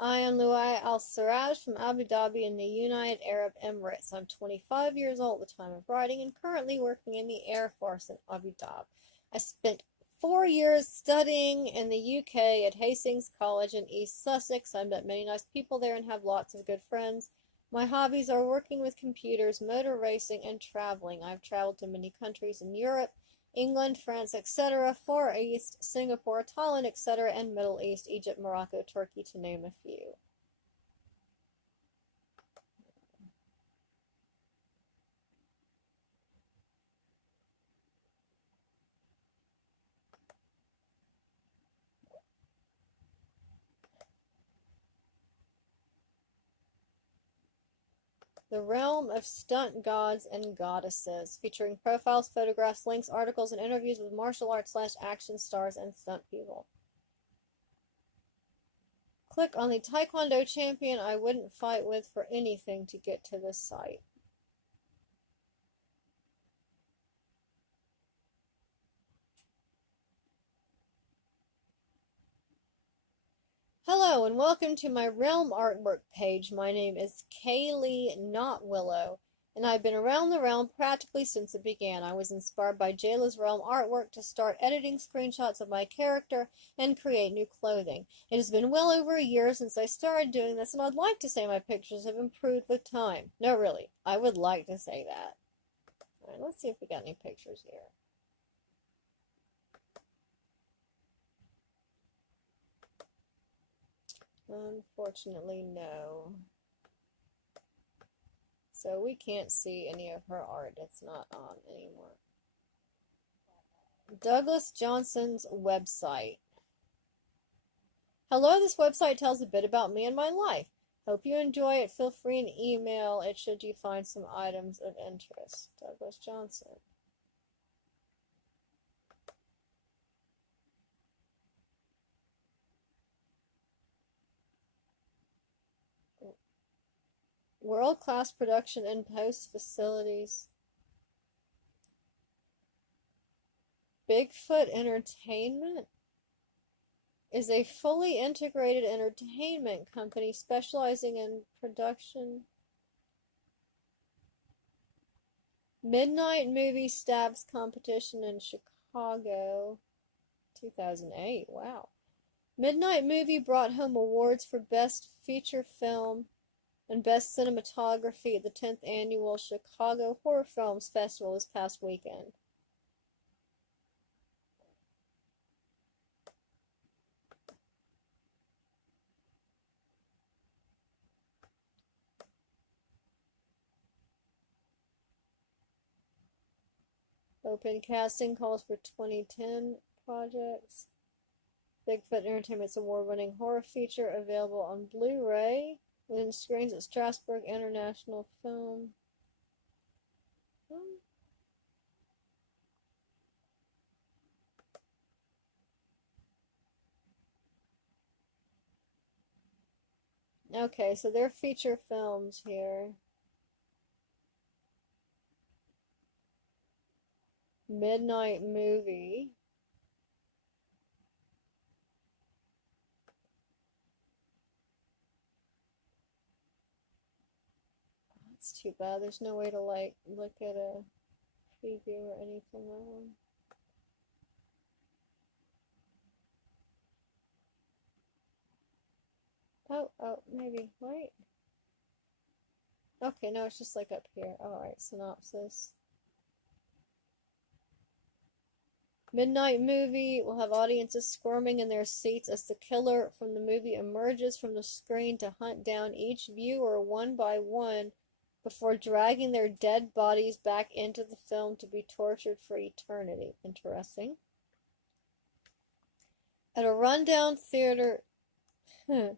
I am Luai Al-Sarraj from Abu Dhabi in the United Arab Emirates. I'm 25 years old at the time of writing and currently working in the Air Force in Abu Dhabi. I spent 4 years studying in the UK at Hastings College in East Sussex. I met many nice people there and have lots of good friends. My hobbies are working with computers, motor racing, and traveling. I've traveled to many countries in Europe, England, France, etc., Far East, Singapore, Thailand, etc., and Middle East, Egypt, Morocco, Turkey, to name a few. The Realm of Stunt Gods and Goddesses, featuring profiles, photographs, links, articles, and interviews with martial arts / action stars and stunt people. Click on the Taekwondo champion I wouldn't fight with for anything to get to this site. Hello and welcome to my Realm artwork page. My name is Kaylee, not Willow, and I've been around the realm practically since it began. I was inspired by Jayla's Realm artwork to start editing screenshots of my character and create new clothing. It has been well over a year since I started doing this, and I'd like to say my pictures have improved with time. No, really, I would like to say that. All right, let's see if we got any pictures here. Unfortunately, no. So we can't see any of her art. It's not on anymore. Douglas Johnson's website. Hello, this website tells a bit about me and my life. Hope you enjoy it. Feel free and email it should you find some items of interest. Douglas Johnson. World-class production and post facilities. Bigfoot Entertainment is a fully integrated entertainment company specializing in production. Midnight Movie Stabs Competition in Chicago, 2008. Wow. Midnight Movie brought home awards for Best Feature Film and Best Cinematography at the 10th Annual Chicago Horror Films Festival this past weekend. Open casting calls for 2010 projects. Bigfoot Entertainment's award-winning horror feature available on Blu-ray within screens at Strasbourg International Film. Okay, so they're feature films here. Midnight Movie. That's too bad. There's no way to like look at a preview or anything like that. Oh, maybe. Wait. Okay, no, it's just like up here. Alright, synopsis. Midnight Movie will have audiences squirming in their seats as the killer from the movie emerges from the screen to hunt down each viewer one by one before dragging their dead bodies back into the film to be tortured for eternity. Interesting. At a rundown theater in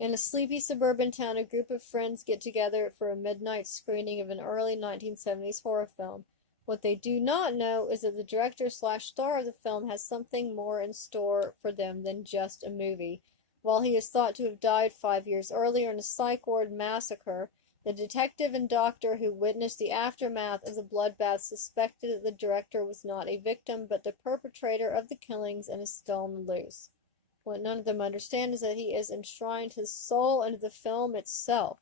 a sleepy suburban town, a group of friends get together for a midnight screening of an early 1970s horror film. What they do not know is that the director/star of the film has something more in store for them than just a movie. While he is thought to have died 5 years earlier in a psych ward massacre, the detective and doctor who witnessed the aftermath of the bloodbath suspected that the director was not a victim but the perpetrator of the killings and is still on the loose. What none of them understand is that he has enshrined his soul into the film itself.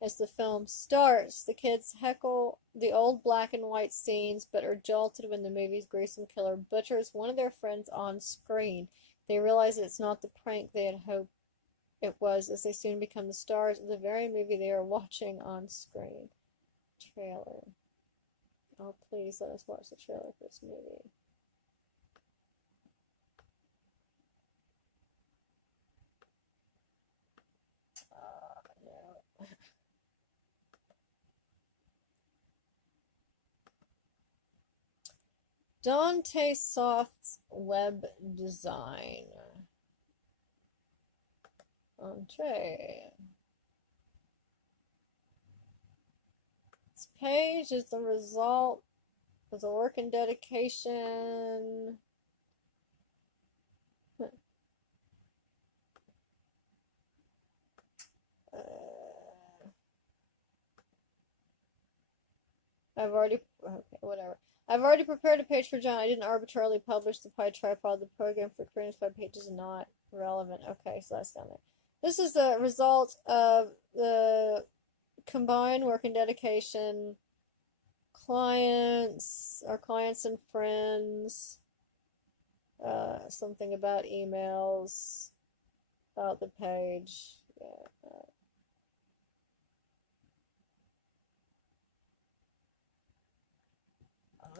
As the film starts, the kids heckle the old black and white scenes, but are jolted when the movie's gruesome killer butchers one of their friends on screen. They realize that it's not the prank they had hoped it was, as they soon become the stars of the very movie they are watching on screen. Trailer. Oh, please let us watch the trailer for this movie. No. Dante Soft's web design. Entree. This page is the result of the work and dedication Okay, whatever. I've already prepared a page for John. I didn't arbitrarily publish the pie tripod. The program for creating 5 pages is not relevant. Okay, so that's down there. This is the result of the combined work and dedication. Our clients and friends. Something about emails. About the page. Yeah.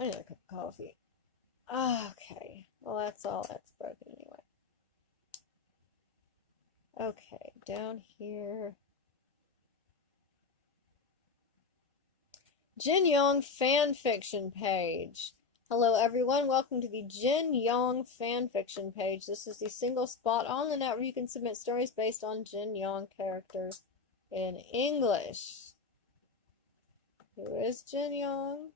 I need a cup of coffee. Okay. Well, that's all that's broken anyway. Okay, down here. Jin Yong fanfiction page. Hello everyone, welcome to the Jin Yong fanfiction page. This is the single spot on the net where you can submit stories based on Jin Yong characters in English. Who is Jin Yong?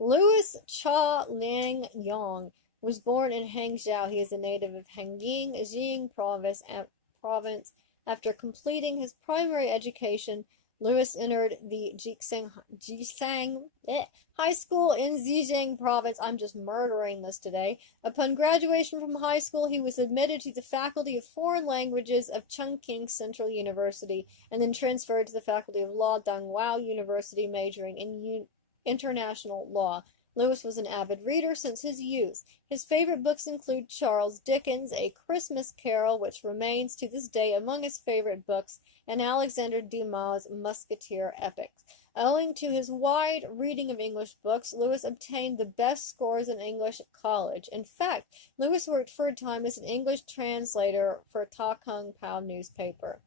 Louis Cha Liang Yong was born in Hangzhou. He is a native of Hanging, Jing province. After completing his primary education, Louis entered the Jisang High School in Zhejiang province. I'm just murdering this today. Upon graduation from high school, he was admitted to the Faculty of Foreign Languages of Chongqing Central University and then transferred to the Faculty of Law Donghua University, majoring in international law. Louis was an avid reader since his youth. His favorite books include Charles Dickens' A Christmas Carol, which remains to this day among his favorite books, and Alexander Dumas' Musketeer epics. Owing to his wide reading of English books, Louis obtained the best scores in English at college. In fact, Louis worked for a time as an English translator for Ta Kung Pao newspaper.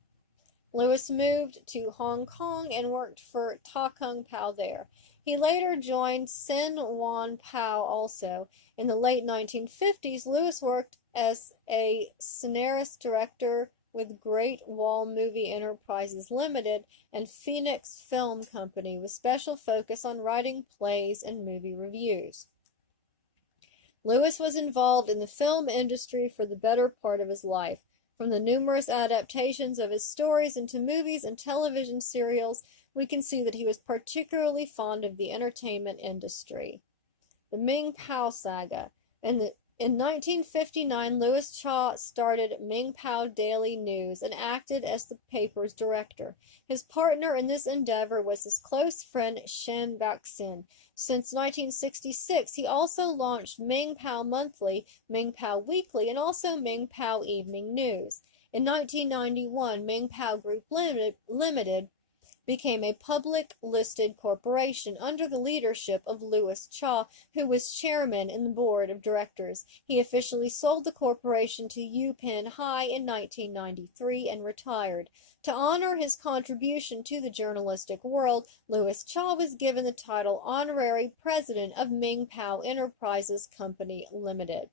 Louis moved to Hong Kong and worked for Ta Kung Pao there. He later joined Sin Wan Pao also. In the late 1950s, Louis worked as a scenarist director with Great Wall Movie Enterprises Limited and Phoenix Film Company, with special focus on writing plays and movie reviews. Louis was involved in the film industry for the better part of his life. From the numerous adaptations of his stories into movies and television serials, we can see that he was particularly fond of the entertainment industry. The Ming Pao Saga. In 1959, Louis Cha started Ming Pao Daily News and acted as the paper's director. His partner in this endeavor was his close friend Shen Baxin. Since 1966, he also launched Ming Pao Monthly, Ming Pao Weekly, and also Ming Pao Evening News. In 1991, Ming Pao Group Limited became a public-listed corporation under the leadership of Louis Cha, who was chairman in the board of directors. He officially sold the corporation to Yu Pin Hai in 1993 and retired. To honor his contribution to the journalistic world, Louis Cha was given the title Honorary President of Ming Pao Enterprises Company Limited.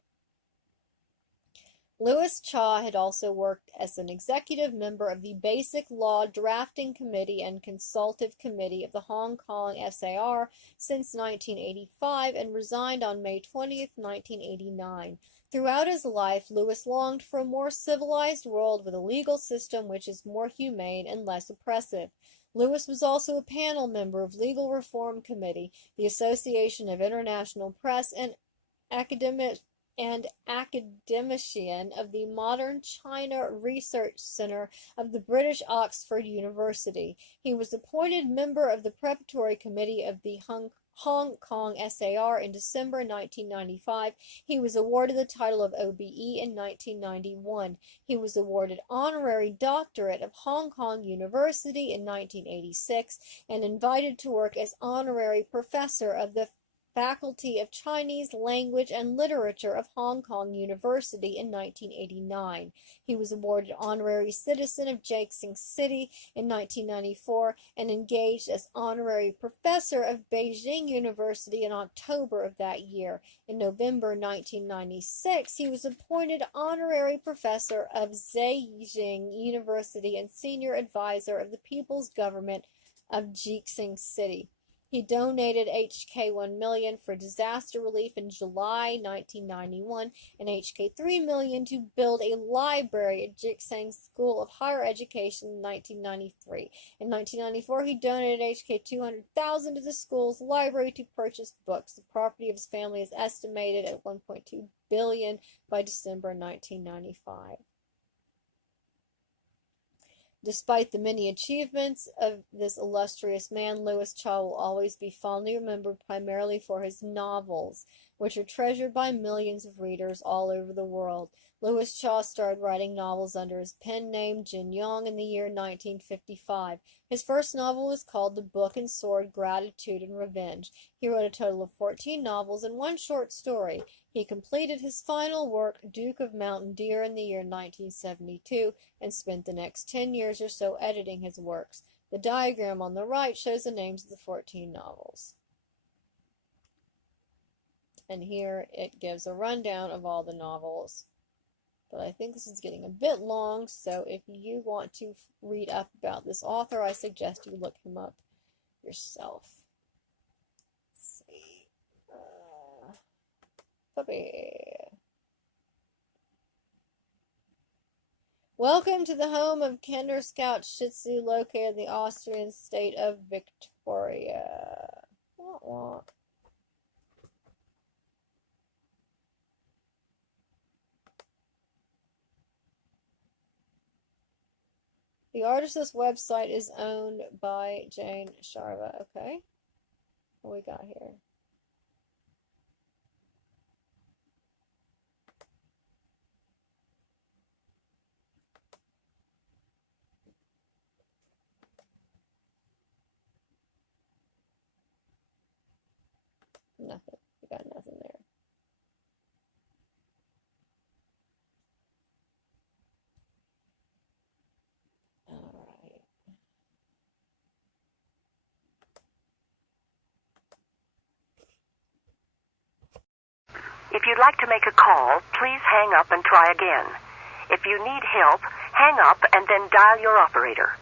Louis Cha had also worked as an executive member of the Basic Law Drafting Committee and Consultative Committee of the Hong Kong SAR since 1985 and resigned on May 20, 1989. Throughout his life, Louis longed for a more civilized world with a legal system which is more humane and less oppressive. Louis was also a panel member of Legal Reform Committee, the Association of International Press and Academician of the Modern China Research Center of the British Oxford University. He was appointed member of the Preparatory Committee of the Hong Kong SAR in December 1995. He was awarded the title of OBE in 1991. He was awarded honorary doctorate of Hong Kong University in 1986 and invited to work as honorary professor of the Faculty of Chinese Language and Literature of Hong Kong University in 1989. He was awarded honorary citizen of Jiaxing City in 1994 and engaged as honorary professor of Beijing University in October of that year. In November 1996, he was appointed honorary professor of Zhejiang University and senior advisor of the People's Government of Jiaxing City. He donated HK 1 million for disaster relief in July 1991 and HK 3 million to build a library at Jiksang School of Higher Education in 1993. In 1994, he donated HK 200,000 to the school's library to purchase books. The property of his family is estimated at 1.2 billion by December 1995. Despite the many achievements of this illustrious man, Louis Cha will always be fondly remembered primarily for his novels, which are treasured by millions of readers all over the world. Louis Cha started writing novels under his pen name Jin Yong in the year 1955. His first novel was called The Book and Sword, Gratitude and Revenge. He wrote a total of 14 novels and one short story. He completed his final work, Duke of Mountain Deer, in the year 1972 and spent the next 10 years or so editing his works. The diagram on the right shows the names of the 14 novels. And here it gives a rundown of all the novels. But I think this is getting a bit long, so if you want to read up about this author, I suggest you look him up yourself. Let's see. Puppy. Welcome to the home of Kinder Scout Shih Tzu, located in the Austrian state of Victoria. Wah, wah. The artist's website is owned by Jane Sharva. Okay. What we got here? Nothing. We got nothing there. Alright. If you'd like to make a call, please hang up and try again. If you need help, hang up and then dial your operator.